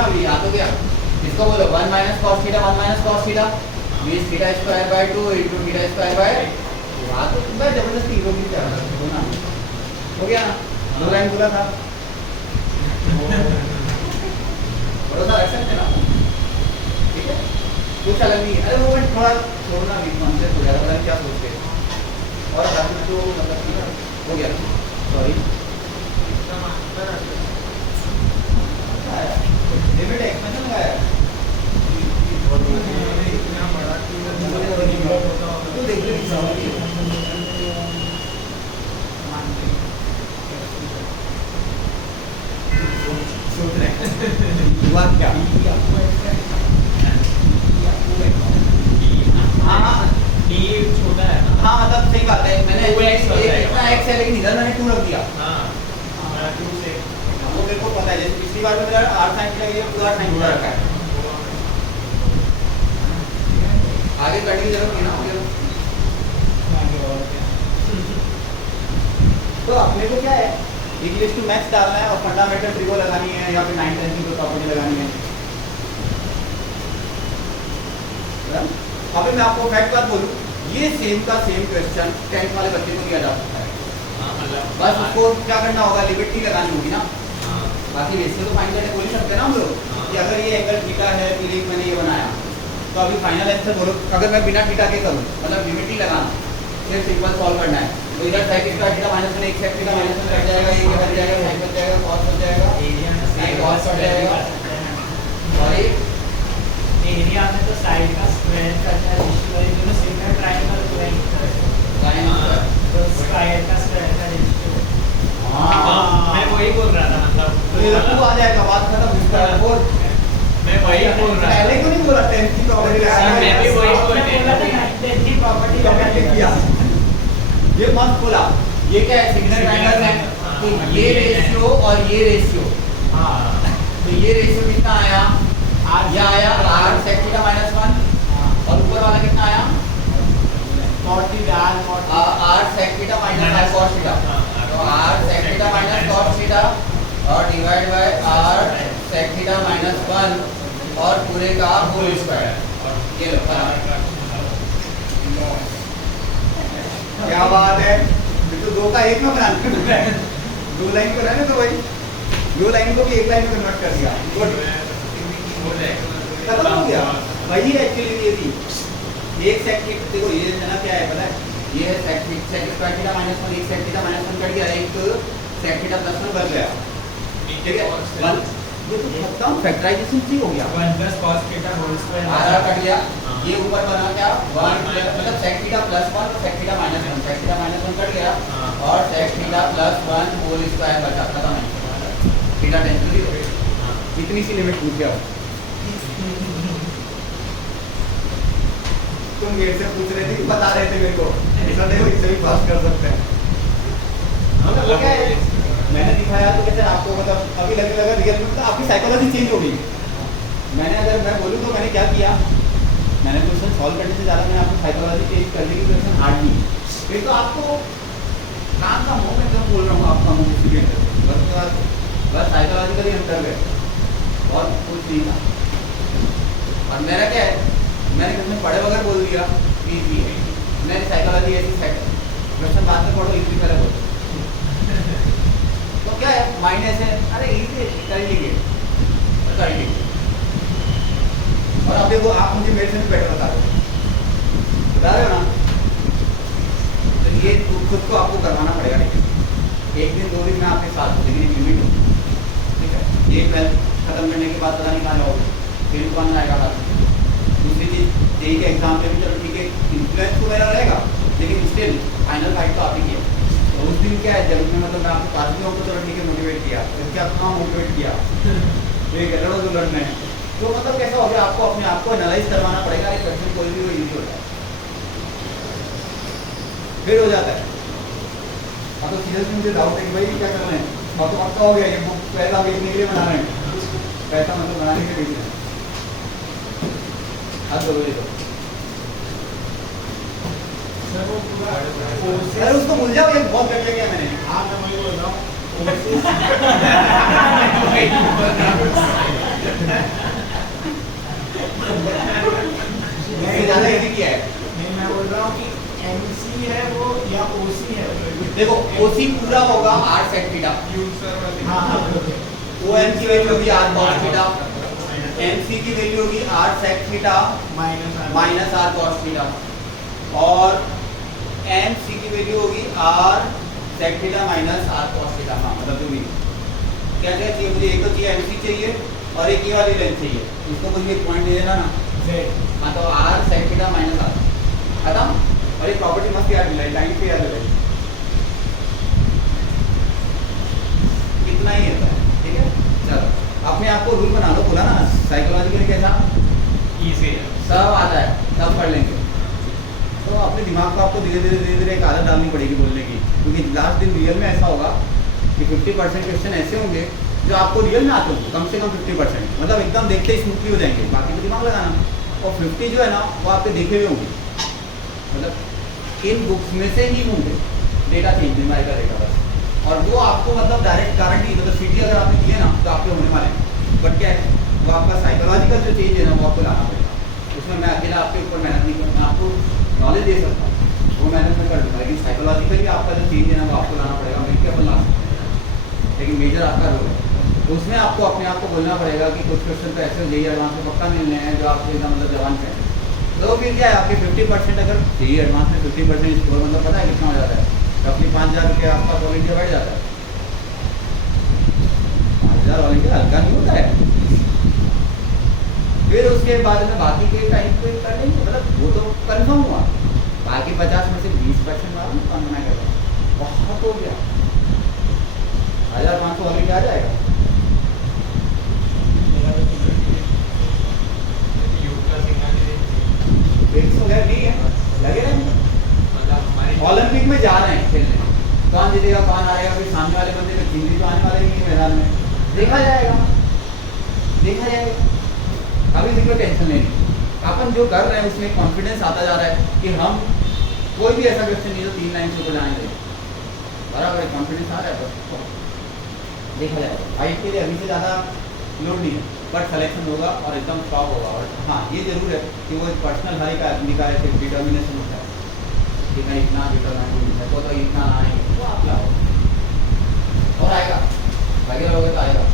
अभी याद हो गया, इसको बोलो 1 minus cos theta 1 minus cos theta means theta square by 2 into theta square by, याद तो मैं जबरदस्ती हीरो की तरह होना हो गया ना, दो लाइन बोला था भरोसा रख सकते ना, ठीक है, कुछ अलग नहीं है। अरे वो मैं थोड़ा छोड़ना भी कॉन्सेप्ट हो जाएगा, पता नहीं क्या सोचते और बाद में तो मतलब ठीक है हो गया, सॉरी लिमिट एक्सपेंशन लगाया तो देख लो सोच रहे हुआ क्या, हाँ मतलब सही बात है, मैंने इतना एक्स है लेकिन इधर मैंने 2 रख दिया, वो मेरे को पता है, जैसे पिछली बार में मेरा r sin थीटा ये पूरा sin थीटा रखा है, आगे करने की जरूरत नहीं ना हो गया। तो अपने को क्या है, इंग्लिश टू मैथ्स डालना है और फंडामेंटल ट्रिगो लगानी है या फिर 9 10 की प्रॉपर्टी लगानी है। अभी मैं आपको फैक्ट बात बोलूं, ये सेम का सेम क्वेश्चन 10th वाले बच्चे को दिया जा सकता है, बस उसको क्या करना होगा, लिमिट नहीं लगानी होगी ना, बाकी वैसे तो फाइन करने बोल ही सकते हैं ना हम लोग कि अगर ये एंगल थीटा है फिर एक मैंने ये बनाया, तो अभी फाइनल आंसर बोलो, अगर मैं बिना थीटा के करूं मतलब लिमिट नहीं लगाना, सिर्फ सिंपल सॉल्व करना है, तो इधर साइड स्क्वायर थीटा माइनस में एक सेक थीटा माइनस में कट जाएगा, ये कट जाएगा, साइन कट जाएगा, cos कट जाएगा, ये cos कट जाएगा, सॉरी एरिया में तो साइड का स्क्वायर का रेशियो है, दोनों सिमिलर ट्रायंगल को है, साइन तो स्क्वायर का स्क्वायर का रेशियो। हां मैं वही बोल रहा था, मतलब तो ये तो आ जाएगा, बात खत्म, इसका और मैं वही बोल रहा था, पहले क्यों नहीं बोला 10 की प्रॉपर्टी लगाना, मैं भी वही बोल रहा था, की प्रॉपर्टी प्रॉपर्टी किया, ये मत बोला, ये क्या है, सिग्नल ट्रायंगल है, तो ये रेशियो और ये रेशियो, हां तो ये रेशियो कितना आया, ये आया r sec थीटा माइनस 1 और ऊपर वाला कितना आया 40 r sec theta minus r cos theta, तो r sec theta minus cos theta और divide by r sec theta minus 1 और पूरे का होल स्क्वायर, ये लो क्या बात है, ये तो 2 का 1 में बनाना है। 2 लाइन को रहने तो भाई, 2 लाइन को भी 1 लाइन में कन्वर्ट कर दिया। गुड, खत्म हो गया। वही एक्चुअली ये थी एक सेक की, देखो ये है ना क्या है पता है, ये है सेक स्क्वायर थीटा माइनस 1, एक सेक थीटा माइनस 1 कट गया, एक सेक थीटा प्लस 1 बच गया, ठीक है। 1 ये तो खत्म, फैक्टराइजेशन ही हो गया। 1 plus cos theta whole square आधा कट गया, ये ऊपर बना क्या 1 मतलब सेक थीटा प्लस 1 और sec theta minus 1, sec theta minus 1 cut गया और sec theta plus 1 whole square बचा, खत्म है। थीटा टेंशन हो गया, इतनी सी लिमिट पूछ गया। तुम मेरे से पूछ रहे थे कि बता रहे थे मेरे को, ऐसा देखो इससे भी पास कर सकते हैं। मतलब क्या है, मैंने दिखाया तो कैसे आपको, मतलब अभी लगा रियल में तो आपकी साइकोलॉजी चेंज हो गई। मैंने अगर मैं बोलूँ तो मैंने क्या किया, मैंने क्वेश्चन सॉल्व करने से ज़्यादा मैंने आपकी साइकोलॉजी चेंज कर दी कि क्वेश्चन हार्ड नहीं, फिर तो आपको काम का मुँह में जब बोल रहा हूँ आपका मुँह उसी के अंदर बस साइकोलॉजिकली हम कर गए और कुछ नहीं था। और मेरा क्या है, मैंने क्वेश्चन पढ़े बगैर बोल दिया इजी है, मैंने साइकोलॉजी ऐसी सेट है, क्वेश्चन बाद में पढ़ो इजी पहले बोलो तो क्या है, माइंड ऐसे अरे इजी कर लीजिए कर लीजिए। और अब देखो आप मुझे मेरे से भी बेटर बता रहे हो ना, तो ये खुद को आपको करवाना पड़ेगा। लेकिन एक दिन 2 दिन में आपके साथ हो, लेकिन एक लिमिट हो, ठीक है। ये ट्वेल्थ खत्म करने के बाद पता नहीं कहाँ जाओगे, फिर कौन आएगा हाथ। दूसरी चीज़ जेई के एग्जाम में भी चलो ठीक है इन्फ्लुएंस तो मेरा रहेगा, लेकिन स्टिल फाइनल फाइट तो आप ही किया। तो उस दिन क्या है, जब उसमें मतलब मैं आपके पास भी होकर चलो ठीक है मोटिवेट किया, फिर क्या कहाँ मोटिवेट किया, ठीक है लड़ो जो लड़ने हैं, तो मतलब कैसा हो गया, आपको अपने आप को एनालाइज करवाना पड़ेगा। ये क्वेश्चन कोई भी वो ईजी होता है, फिर हो जाता है। अब तो सीरियसली मुझे डाउट है कि भाई क्या करना है, और तो पक्का हो गया ये बुक पैसा बेचने के लिए बना रहे हैं, पैसा मतलब बनाने के लिए बेच रहे हैं। हाथ दो ये तो सर वो पूरा अरे उसको भूल जाओ, ये बहुत घटिया किया मैंने। हाँ मैं वही बोल रहा हूँ। इससे ज़्यादा इजी किया है। नहीं मैं बोल रहा हूँ कि MC है वो या OC है। देखो OC पूरा होगा R sec थीटा, हाँ हाँ OM की वैल्यू होगी R cos थीटा, MC की वैल्यू होगी R sec theta minus R cos theta, और MC की वैल्यू होगी R sec theta minus R cos theta. हाँ मतलब जो भी क्या क्या चाहिए मुझे, एक तो चाहिए MC चाहिए और एक ये वाली लेंथ चाहिए, इसको मुझे एक पॉइंट दे देना ना। हाँ तो R sec theta minus R खत्म। और ये प्रॉपर्टी मस्त याद मिला, लाइन पे याद है, इतना ही होता है, ठीक है। चलो अपने आप को रूल बना लो, बोला ना साइकोलॉजिकली कैसा इजी है, सब आता है, सब पढ़ लेंगे। तो अपने दिमाग को आपको धीरे धीरे एक आदत डालनी पड़ेगी बोलने की, क्योंकि लास्ट दिन रियल में ऐसा होगा कि 50% क्वेश्चन ऐसे होंगे जो आपको रियल में आते होंगे, कम से कम 50%, मतलब एकदम देखते ही स्मूथली हो जाएंगे, बाकी तो दिमाग लगाना। और 50 जो है ना वो आपके देखे हुए होंगे, मतलब इन बुक्स में से ही होंगे, डेटा चेंज बीमारी का डेटा बस, और वो आपको मतलब डायरेक्ट गारंटी, मतलब सीटी अगर आपने दिए ना तो आपके होने वाले हैं। बट क्या है, वो आपका साइकोलॉजिकल जो चेंज है ना वो आपको लाना पड़ेगा। उसमें मैं अकेला आपके ऊपर मेहनत नहीं करूँ, मैं आपको नॉलेज दे सकता हूँ, वो मेहनत में कर दूँगा, लेकिन साइकोलॉजिकली आपका जो चेंज है ना वो आपको लाना पड़ेगा। मिलकर अपन ला सकते हैं, लेकिन मेजर आपका रोल है। तो उसमें आपको अपने आप को बोलना पड़ेगा कि कुछ क्वेश्चन तो ऐसे जेईई एडवांस में पक्का मिलने हैं जो आपको एकदम मतलब जवान से। तो फिर क्या है, आपके 50% अगर जेईई एडवांस में 50% स्कोर मतलब पता है कितना हो जाता है, रफली 5000 रुपये आपका ऑल इंडिया बैठ जाता है। 5000 ऑल इंडिया हल्का नहीं होता है। फिर उसके बाद में बाकी के टाइम पे कर लेंगे, मतलब वो तो कन्फर्म हुआ, बाकी 50 में से 20% वाला कौन मना कर रहा है, बहुत हो गया, 1500 ऑल इंडिया आ जाएगा। नहीं है लगे रहेंगे, ओलंपिक में जा रहे हैं खेलने, कौन जीतेगा कौन आएगा, फिर सामने वाले बंदे में हिंदी तो आने वाले नहीं मैदान में, देखा जाएगा देखा जाएगा। अभी इसकी कोई टेंशन नहीं, अपन जो कर रहे हैं उसमें कॉन्फिडेंस आता जा रहा है कि हम कोई भी ऐसा क्वेश्चन नहीं जो 3 लाइन से ऊपर जाने देंगे, बराबर कॉन्फिडेंस आ रहा है, बस देखा जाएगा। फाइट के लिए अभी से ज़्यादा लोड नहीं है, बट सिलेक्शन होगा और एकदम टॉप होगा। और हाँ ये जरूर है कि वो एक पर्सनल हाई का आदमी का एक डिटर्मिनेशन होता है, कि मैं इतना डिटरमाइन हूँ, मेरे को तो इतना आना है, तो आप लाओ और आएगा, लगे रहोगे तो आएगा।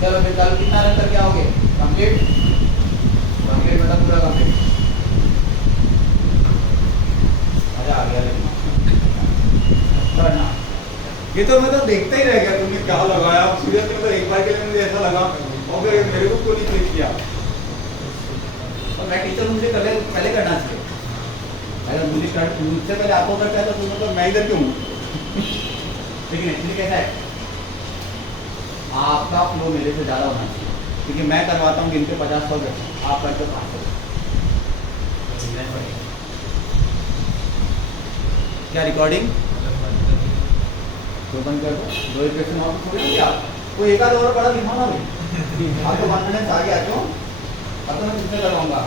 चलो फिर कल कितना रन करके आओगे? कंप्लीट, कंप्लीट मतलब पूरा कंप्लीट। मजा आ गया लेकिन ये तो मतलब देखते ही रह गया तुमने क्या लगाया। सीरियसली मतलब एक बार के लिए मुझे ऐसा लगा और फिर मेरे को क्यों नहीं क्लिक किया। और मैं टीचर मुझे पहले करना चाहिए, अगर मुझसे पहले आपको करता है तो तुम मतलब मैं इधर क्यों हूँ। लेकिन एक्चुअली कैसा है, आपका फ्लो मेरे से ज़्यादा होना चाहिए, क्योंकि मैं करवाता हूँ गिनते 50-100, आप करते 500। क्या रिकॉर्डिंग तो बंद कर दो, 2 क्वेश्चन और थोड़ी क्या कोई एक आध और बड़ा दिखाओ ना भाई। आपको कॉन्फिडेंस आ गया क्यों? अब तो मैं तुमसे करवाऊंगा।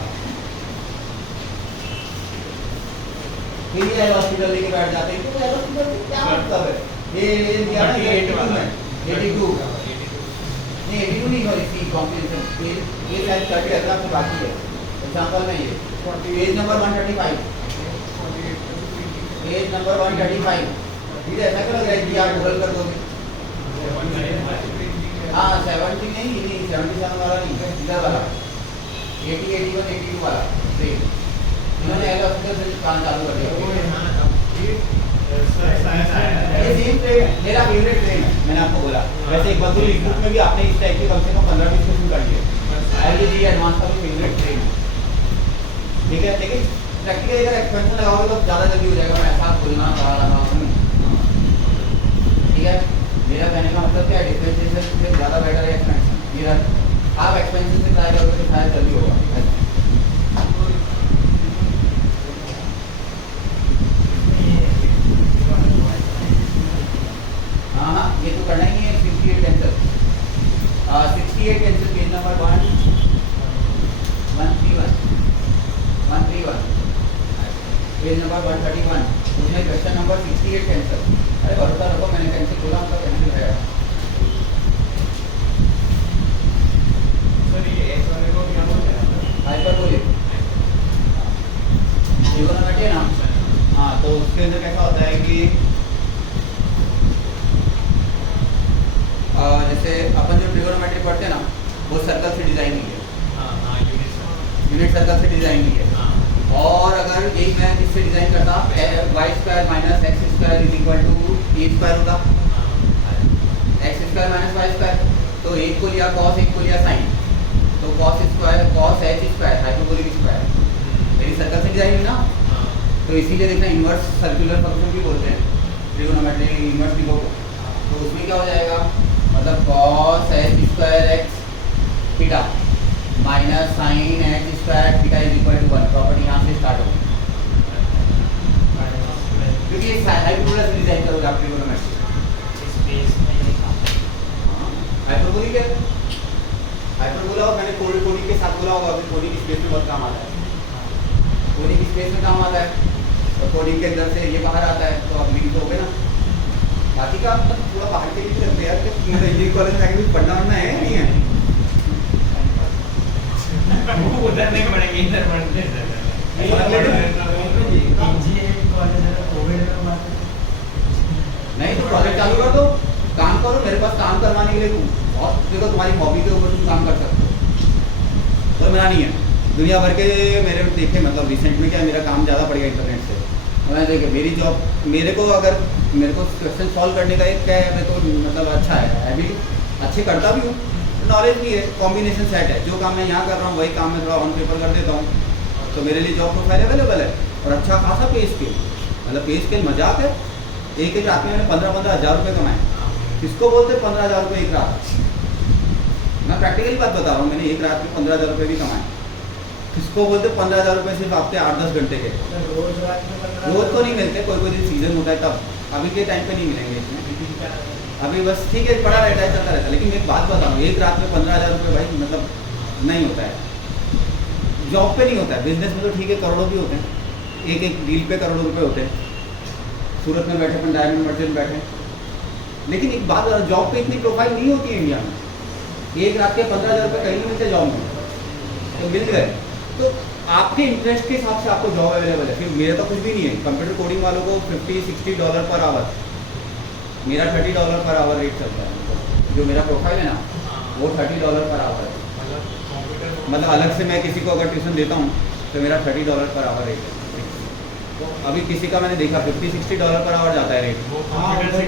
फिर हॉस्पिटल लेके बैठ जाते हैं, क्योंकि हॉस्पिटल क्या मतलब है? ये दिया ना 82 में, 82 नहीं 82 नहीं, सॉरी सी कॉम्प्रिहेंशन ये शायद 30 अगला से बाकी है। एग्जांपल में ये पेज नंबर 135, पेज नंबर 135। फिर ऐसा क्यों लग रहा है कि आप गूगल कर दोगे? हाँ 70 नहीं, 77 वाला नहीं, इधर वाला 80, 81, 82 वाला ट्रेन इन्होंने एल हॉस्पिटल से काम चालू कर दिया। ये सेम ट्रेन है, मेरा फेवरेट ट्रेन है, मैंने आपको बोला। वैसे एक बंदूल बुक में भी आपने इस टाइप के कम से कम 15-20 क्वेश्चन कर लिए। एलजीडी एडवांस का भी फेवरेट ट्रेन है, ठीक है। लेकिन प्रैक्टिकली अगर एक्सपेंशन लगाओगे तो ज़्यादा जल्दी हो जाएगा। मैं ऐसा बोलना चाह रहा हूँ, ठीक है। मेरा कहने का मतलब क्या है, डिफरेंशिएशन से ज़्यादा बेटर है एक्सपेंशन। मेरा आप एक्सपेंशन से ट्राई करोगे तो शायद जल्दी होगा। हाँ हाँ ये तो करना ही है। 68 cancer, 68 cancer page number 131 page number 131 उसमें क्वेश्चन नंबर 68 कैंसर। अरे भरोसा रखो, मैंने कैंसिल बोला मतलब कैंसिल है। हाइपरबोलिक ट्रिगोनोमेट्री है ना। हाँ तो उसके अंदर कैसा होता है कि जैसे अपन जो ट्रिगोनोमेट्री पढ़ते हैं ना, वो सर्कल से डिजाइन हुई है, यूनिट सर्कल से डिजाइन हुई है। और अगर यही मैं इससे डिजाइन करता Y square minus X square is equal to A square होता, X square minus Y square. तो एक को लिया कॉस, एक को लिया साइन, तो cos square cos h square hyperbolic square, मेरी सर्कल से डिजाइन हुई ना। तो इसीलिए देखना इन्वर्स सर्कुलर फंक्शन भी बोलते हैं ट्रिगोनोमेट्री इन्वर्स लिखो। तो उसमें क्या हो जाएगा, मतलब cos h square x theta minus sine h square theta is equal to 1। Property यहाँ से स्टार्ट होगी, क्योंकि ये हाइपरबोला से डिजाइन करोगे आप ट्रिगोनोमेट्री। हाइपरबोलिक है, हाइपरबोला। और मैंने कोनिक के साथ बोला होगा, अभी कोनिक स्पेस में बहुत काम आता है, कोनिक स्पेस में काम आता है। और कोनिक के अंदर से ये बाहर आता है, तो अब लिंक तो हो गए ना। बाकी का मतलब पूरा बाहर के लिए करते यार, इंजीनियरिंग कॉलेज में आके पढ़ना वढ़ना है नहीं है। वो उधर नहीं पड़ेंगे, इधर पढ़ते हैं। नहीं तो प्रोजेक्ट चालू कर दो, काम करो, मेरे पास काम करवाने के लिए तुम। और देखो तुम्हारी हॉबी के ऊपर तुम काम कर सकते हो, तो मेरा नहीं है। दुनिया भर के मेरे देखे, मतलब रिसेंट में क्या मेरा काम ज़्यादा बढ़ गया इंटरनेट से। मैं देखे मेरी जॉब, मेरे को क्वेश्चन सॉल्व करने का एक क्या है, मेरे को मतलब अच्छा है, अभी अच्छे करता भी हूँ, नॉलेज भी है, कॉम्बिनेशन सेट है। जो काम मैं यहाँ कर रहा हूँ वही काम मैं थोड़ा ऑन पेपर कर देता हूँ, तो मेरे लिए जॉब प्रोफाइल अवेलेबल है। और अच्छा खासा पे स्केल, मतलब पे स्केल मजाक है। एक रात में मैंने 15-15 हज़ार रुपये कमाए। किसको बोलते 15 हज़ार रुपये एक रात? मैं प्रैक्टिकली बात बता रहा हूँ, मैंने एक रात में 15 हज़ार रुपये भी कमाए। किसको बोलते 15 हज़ार रुपये सिर्फ हफ्ते 8-10 घंटे के? रोज तो नहीं मिलते, कोई कोई दिन सीजन होता है तब, अभी के टाइम पे नहीं मिलेंगे इसमें। अभी बस ठीक है, पड़ा रहता है, चलता रहता है। लेकिन एक बात बताऊँ, एक रात में 15 हज़ार रुपये भाई मतलब नहीं होता है, जॉब पे नहीं होता है। बिजनेस में तो ठीक है, करोड़ों भी होते हैं, एक डील पे करोड़ों रुपये होते हैं। सूरत में बैठे अपन डायमंड मर्चेंट बैठे, लेकिन एक बात, जॉब पे इतनी प्रोफाइल नहीं होती है इंडिया में। एक रात के 15 हज़ार रुपये कहीं नहीं मिलते जॉब में, तो मिल गए। तो आपके इंटरेस्ट के हिसाब से आपको जॉब अवेलेबल है। फिर मेरा तो कुछ भी नहीं है, कंप्यूटर कोडिंग वालों को $50-60 पर आवर, मेरा $30 पर आवर रेट चलता है। जो मेरा प्रोफाइल है ना वो $30 पर आवर है। मतलब अलग से मैं किसी को अगर ट्यूशन देता हूँ तो मेरा $30 पर आवर रेट है। तो अभी किसी का मैंने देखा $50-60 पर आवर जाता है रेट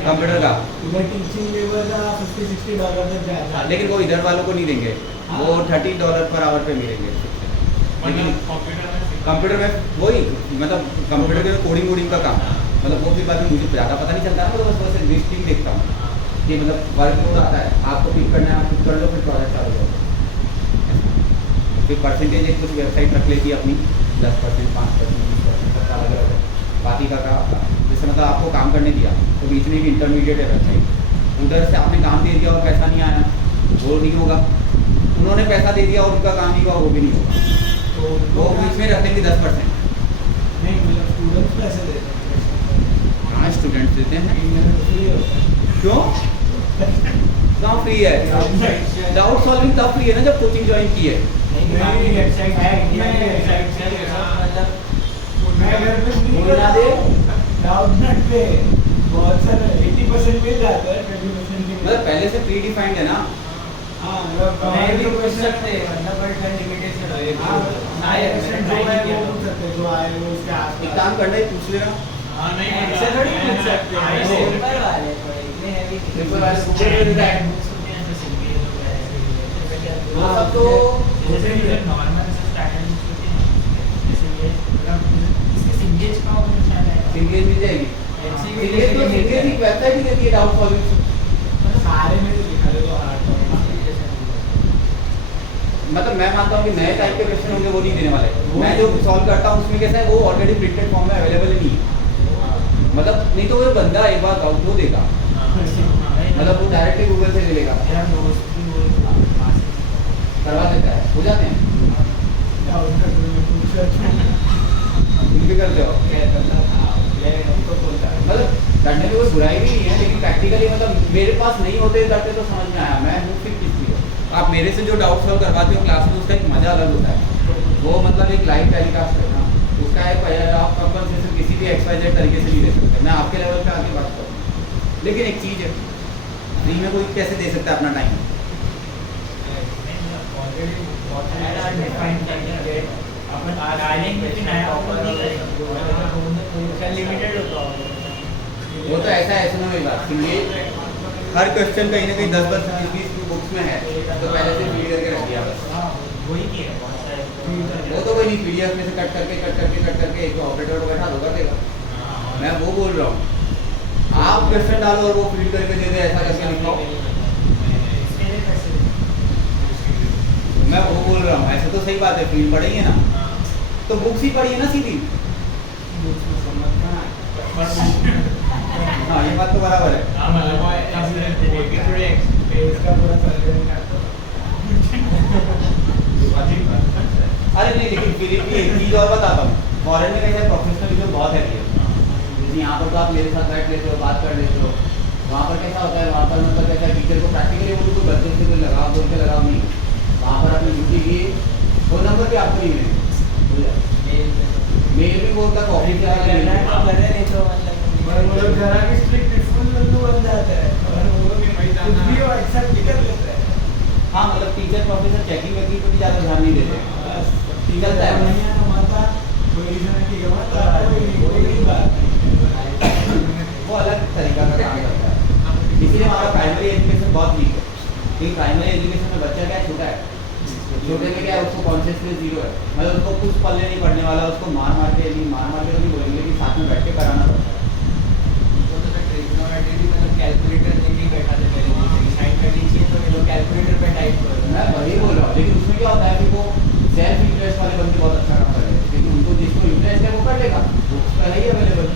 कंप्यूटर का। उधर टीचिंग लेवल का $50-60 तक जाता है। लेकिन वो इधर वालों को नहीं देंगे, वो $30 पर आवर पे मिलेंगे। लेकिन कंप्यूटर में वही मतलब कंप्यूटर के कोडिंग वोडिंग का काम, मतलब वो भी बात में मुझे ज़्यादा पता नहीं चलता है, मतलब बस बस लिस्टिंग देखता हूँ कि मतलब वर्क लोड आता है, आपको पिक करना है, आप पिक कर लो, फिर प्रोजेक्ट चालू करो। फिर परसेंटेज एक कुछ वेबसाइट रख लेती है अपनी 10%, 5%, 20% सबका अलग अलग है। बाकी का आपका जैसे मतलब आपको काम करने दिया तो बीच में भी इंटरमीडिएट है वेबसाइट, उधर से आपने काम दे दिया और पैसा नहीं आया, वो नहीं होगा। उन्होंने पैसा दे दिया और उनका काम नहीं हुआ, वो भी नहीं होगा। तो वो बीच में रख लेंगे 10%। नहीं मतलब स्टूडेंट्स पैसे देते हैं। हाँ स्टूडेंट्स देते हैं। इनमें तो फ्री होता है। क्यों? कहाँ फ्री है? डाउट सॉल्विंग तब फ्री है ना जब कोचिंग ज्वाइन की है। नहीं, वेबसाइट है, मैं- इंडिया की वेबसाइट है, मतलब मैं घर पे फ्री बोलना करता दे। हूँ। डाउट नट पे बहुत सारे 80% मिल जाता है, 20% नहीं मतलब पहले से प्री डिफाइंड है ना। हाँ मतलब नहीं भी जो पूछ question- सकते हैं, मतलब पर लिमिटेशन है। हाँ, ना यार, मैंने जो ट्राई है नहीं किया वो पूछ सकते हैं, जो आए वो उसके एक आसपास। काम करना है, पूछ लेना। ऐसे थोड़ी पूछ सकते हैं। वो- सिंपल वाले थोड़े इतने heavy नहीं। सिंपल वाले बुक में मिलता है। वो सब तो जैसे नॉर्मल से स्टार्टिंग होते हैं, जैसे ये मतलब इसके सिंगेज का ऑप्शन शायद है। सिंगेज मिल जाएगी। सिंगेज तो सिंगेज ही वेबसाइट ही देती है डाउट सॉल्विंग। सारे में तो लिखा दे तो हार्ड मतलब मैं मानता हूँ कि नए टाइप के क्वेश्चन होंगे वो नहीं देने वाले। मैं जो सॉल्व करता हूँ उसमें कैसा है, वो ऑलरेडी प्रिंटेड फॉर्म में अवेलेबल नहीं है। मतलब नहीं तो वो बंदा एक बार डाउट वो देगा, मतलब वो डायरेक्टली गूगल से ले लेगा, मेरा दोस्त भी वो करवा देता है, हो जाते हैं। डाउट कर मैं पूछ रहा तुम भी करते हो। मतलब करने में कोई बुराई भी नहीं है, लेकिन प्रैक्टिकली मतलब मेरे पास नहीं होते करते तो समझ में आया। मैं हूँ फिर किस लिए आप मेरे से जो डाउट सॉल्व करवाते हो क्लास में, उसका एक मज़ा अलग होता है। वो मतलब एक लाइव टेलीकास्ट करना, उसका एक आप कंपनसेशन किसी भी XYZ तरीके से नहीं दे सकते। मैं आपके लेवल पे आके बात करूँ, लेकिन एक चीज़ है, फ्री में कोई कैसे दे सकता है अपना टाइम? अपन डालेंगे कि नया ओपन नहीं करेंगे, लिमिटेड होता होगा। वो तो ऐसा है, सुनो मेरी बात सुनिए, हर क्वेश्चन कहीं ना कहीं 10-10, 20 बुक्स में है, तो पहले से रीड करके रख दिया बस। वही किया बहुत सारे। वो तो कोई नहीं, PDF में से कट करके एक ऑपरेटर को बैठा दो कर देगा। मैं वो बोल रहा हूँ, आप क्वेश्चन डालो और वो फीड करके दे दे, ऐसा करके लिखो। मैं वो बोल रहा हूँ, ऐसे तो सही बात है, फील्ड पढ़ेंगे ना तो बुक्स ही पढ़िए ना सीधी। हाँ ये बात तो बराबर है। इसका पूरा सर्वे अरे नहीं, लेकिन फिर भी एक चीज़ और बताता हूँ, फॉरेन में कैसे प्रोफेशनलिज्म बहुत है। जैसे यहाँ पर तो आप मेरे साथ बैठ लेते हो, बात कर लेते हो, वहाँ पर कैसा होता है, वहाँ पर मतलब कैसा है, टीचर को प्रैक्टिकली वो कोई बच्चे से कोई लगाव बोल के लगाव नहीं, वहाँ पर अपनी ड्यूटी की फोन नंबर भी आपको नहीं मिलेगा, मेल भी बोलता कॉपी क्या मतलब जरा भी स्ट्रिक्ट स्कूल में तो बन जाता है और वो कुछ भी वो एक्सेप्ट भी कर लेता है। हाँ मतलब टीचर प्रोफेसर चेकिंग वेकिंग पर भी ज़्यादा ध्यान नहीं देते, चलता है। नहीं है हमारा कोई रीजन है कि हमारा कोई बात नहीं। वो अलग तरीका का काम करता है, इसीलिए हमारा प्राइमरी एजुकेशन बहुत वीक है। क्योंकि प्राइमरी एजुकेशन में बच्चा क्या है, छोटा है, छोटे में क्या है, उसको कॉन्शियसनेस जीरो है, मतलब उसको कुछ पल्ले नहीं पड़ने वाला, उसको मार मार के तो नहीं बोलेंगे कि साथ में बैठ के कराना पड़ता है। कैलकुलेटर लेके बैठा थे मेरे नीचे साइड में लीजिए तो ये लोग कैलकुलेटर पे टाइप कर रहे मैं वही बोल रहा हूँ, लेकिन उसमें क्या होता है कि वो सेल्फ इंटरेस्ट वाले बंदे बहुत अच्छा काम करेंगे, क्योंकि उनको जिसको इंटरेस्ट है वो कर लेगा, वो उसका है ही अवेलेबल।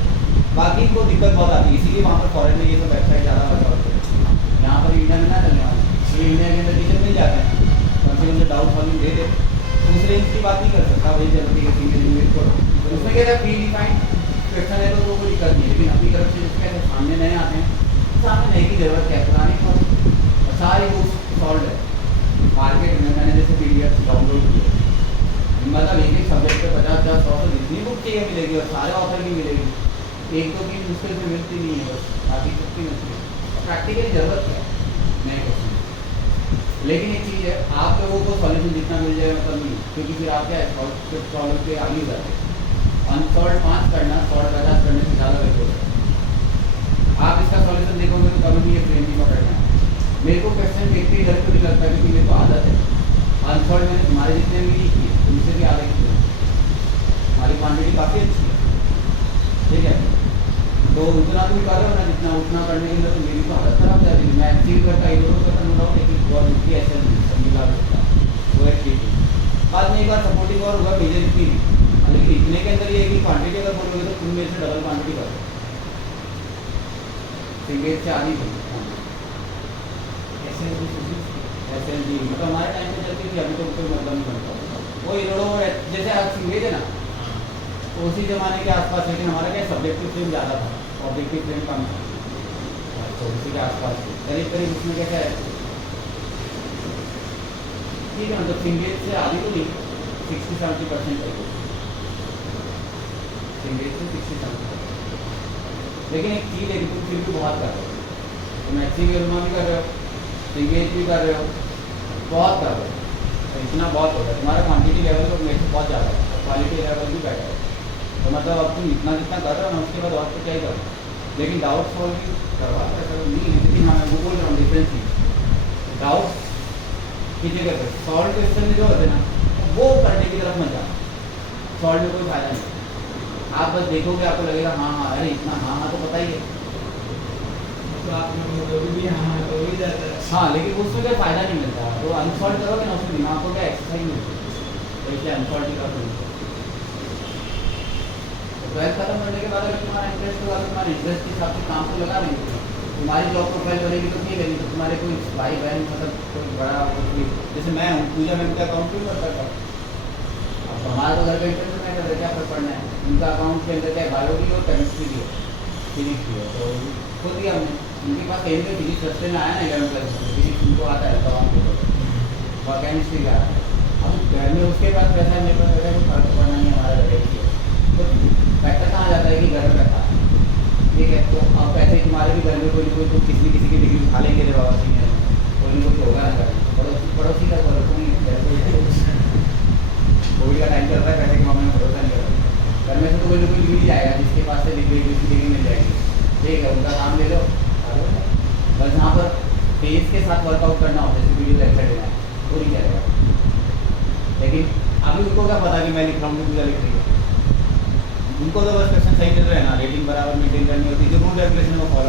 बाकी को दिक्कत बहुत आती है, इसीलिए वहाँ पर फॉरेन में ये सब वेबसाइट ज़्यादा वर्कआउट करते हैं। यहाँ पर इंडिया में ना चलने वाला, इसलिए इंडिया के अंदर टीचर मिल जाते हैं, कम से कम जो डाउट सॉल्विंग दे दे, दूसरे की बात नहीं कर सकता वही जल्दी उसमें क्या है, प्री डिफाइंड क्वेश्चन है तो कोई दिक्कत नहीं है। लेकिन अपनी तरफ से जिसके सामने नए आते हैं, सामने नए की जरूरत है, पुराने को सारी बुक्स सॉल्व है मार्केट में। मैंने जैसे PDF डाउनलोड किए, मतलब एक सब्जेक्ट चाहिए मिलेगी और सारे ऑथर की मिलेगी, एक दो की मुश्किल से मिलती नहीं है, बस बाकी सबकी मिलती है। प्रैक्टिकली ज़रूरत क्या है नए क्वेश्चन। लेकिन एक चीज़ है, आप लोगों को सॉल्यूशन जितना मिल जाएगा मतलब नहीं, क्योंकि फिर आप क्या है प्रॉब्लम पे आगे ही जाते हैं। अनसॉल्व 5 करना, सॉल्व 50 करने से ज़्यादा बेहतर है। आप इसका सॉल्यूशन देखोगे तो कभी भी ये फ्रेम नहीं पकड़ना है। मेरे को क्वेश्चन देखते ही डर क्यों नहीं लगता, क्योंकि मेरे को आदत है। अनसॉल्व मैंने तुम्हारे जितने भी नहीं किए, उनसे भी आगे किए, हमारी क्वान्टिटी काफ़ी अच्छी है, ठीक है। तो उतना तुम कर रहे हो ना जितना, उतना करने के लिए तो मेरी तो हालत खराब जाती है। मैं एक्चुअली करता है इधर करता नो डाउट, लेकिन बहुत दुखी ऐसे मिला सकता वो एक चीज़। बाद में एक बार सपोर्टिंग और होगा मेजर इतनी नहीं, लेकिन इतने के अंदर ये है कि क्वान्टिटी अगर बोलोगे तो तुम मेरे से डबल क्वान्टिटी करो, सिंगेज से आनी चाहिए। ऐसे जी मतलब हमारे टाइम पे चलती थी, अभी तो कोई मतलब नहीं बनता वो इन्होंने जैसे आप सिंगेज है ना, तो उसी ज़माने के आसपास, लेकिन हमारा क्या सब्जेक्टिव फ्रेम ज़्यादा था, ऑब्जेक्टिव फ्रेम कम था, तो उसी के आसपास करीब करीब उसमें कैसा है, ठीक है। मतलब सिंगेज से आधी तो नहीं, 60-70% है सिंगेज से 60-70%। लेकिन एक चीज़ है कि तुम फिर भी बहुत कर रहे हो, तुम एक्सीवेलमा भी कर रहे हो, सिंगेज भी कर रहे हो, बहुत कर रहे हो, तो इतना बहुत होगा तुम्हारा क्वान्टिटी लेवल तो मेरे से बहुत ज़्यादा है, क्वालिटी लेवल भी बेटर है। तो मतलब अब तुम इतना जितना कर रहे हो ना, उसके बाद और तो क्या ही करो। लेकिन डाउट सॉल्व भी करवा ऐसा नहीं है, लेकिन हाँ मैं वो बोल रहा हूँ डिफरेंस चीज़, डाउट की जगह पर सॉल्व क्वेश्चन में जो होते हैं ना, वो करने की तरफ मत जाना, सॉल्व में कोई फायदा नहीं। आप बस देखोगे आपको लगेगा हाँ हाँ अरे इतना हाँ हाँ तो पता ही है, तो आपने जो भी हाँ तो ही जाता है। हाँ लेकिन उसमें कोई फायदा नहीं मिलता। तो अनसॉल्व करोगे ना, उसमें दिमाग को क्या एक्सरसाइज मिलती है, तो इसलिए अनसॉल्व ही करो। ट्वेल्थ खत्म करने के बाद अगर तुम्हारा इंटरेस्ट होगा तो तुम्हारे इंटरेस्ट के हिसाब से काम को लगा देंगे। तुम्हारी जॉब प्रोफाइल बनेगी तो ठीक है, नहीं तो तुम्हारे कोई भाई बहन मतलब कोई बड़ा कोई, जैसे मैं हूँ पूजा में उनका अकाउंट क्यों करता था। अब हमारा तो घर का इंटरेस्ट नहीं करता, क्या फर्क पड़ना है, उनका अकाउंट के अंदर क्या बायोलॉजी हो, केमिस्ट्री की हो, फिजिक्स की हो, तो खोल दिया हमने। उनके पास कहीं पे फिजिक्स रस्ते में आया ना 11th में, फिजिक्स उनको आता है तमाम को, और केमिस्ट्री का आता है। अब घर में उसके पास पैसा है, मेरे पास पैसा है, कोई फर्क पड़ना नहीं हमारा घर तो फैक्टर कहाँ जाता है कि घर में पैसा है, ठीक है। तो अब पैसे तुम्हारे भी घर में कोई ना कोई तो किसी की डिग्री उठा लेंगे रे बाबा सीनियर, कोई ना कोई तो होगा ना घर में, पड़ोसी का घर कोई कोविड का टाइम चल रहा है, पैसे के मामले में भरोसा नहीं कर रहा, घर में से तो कोई ना कोई मिल जाएगा जिसके पास से डिग्री मिल जाएगी, ठीक है। उनका काम ले लो, बस यहाँ पर पेज के साथ वर्कआउट करना होता है, जैसे वीडियो लेक्चर देना है वो नहीं करेगा। लेकिन अभी उनको क्या पता कि मैं लिख रहा हूँ पूजा लिख रही है, उनको तो बस क्वेश्चन सही मिल रहे हैं ना, रेटिंग बराबर मेंटेन करनी होती है, जो रूल रेगुलेशन में फॉलो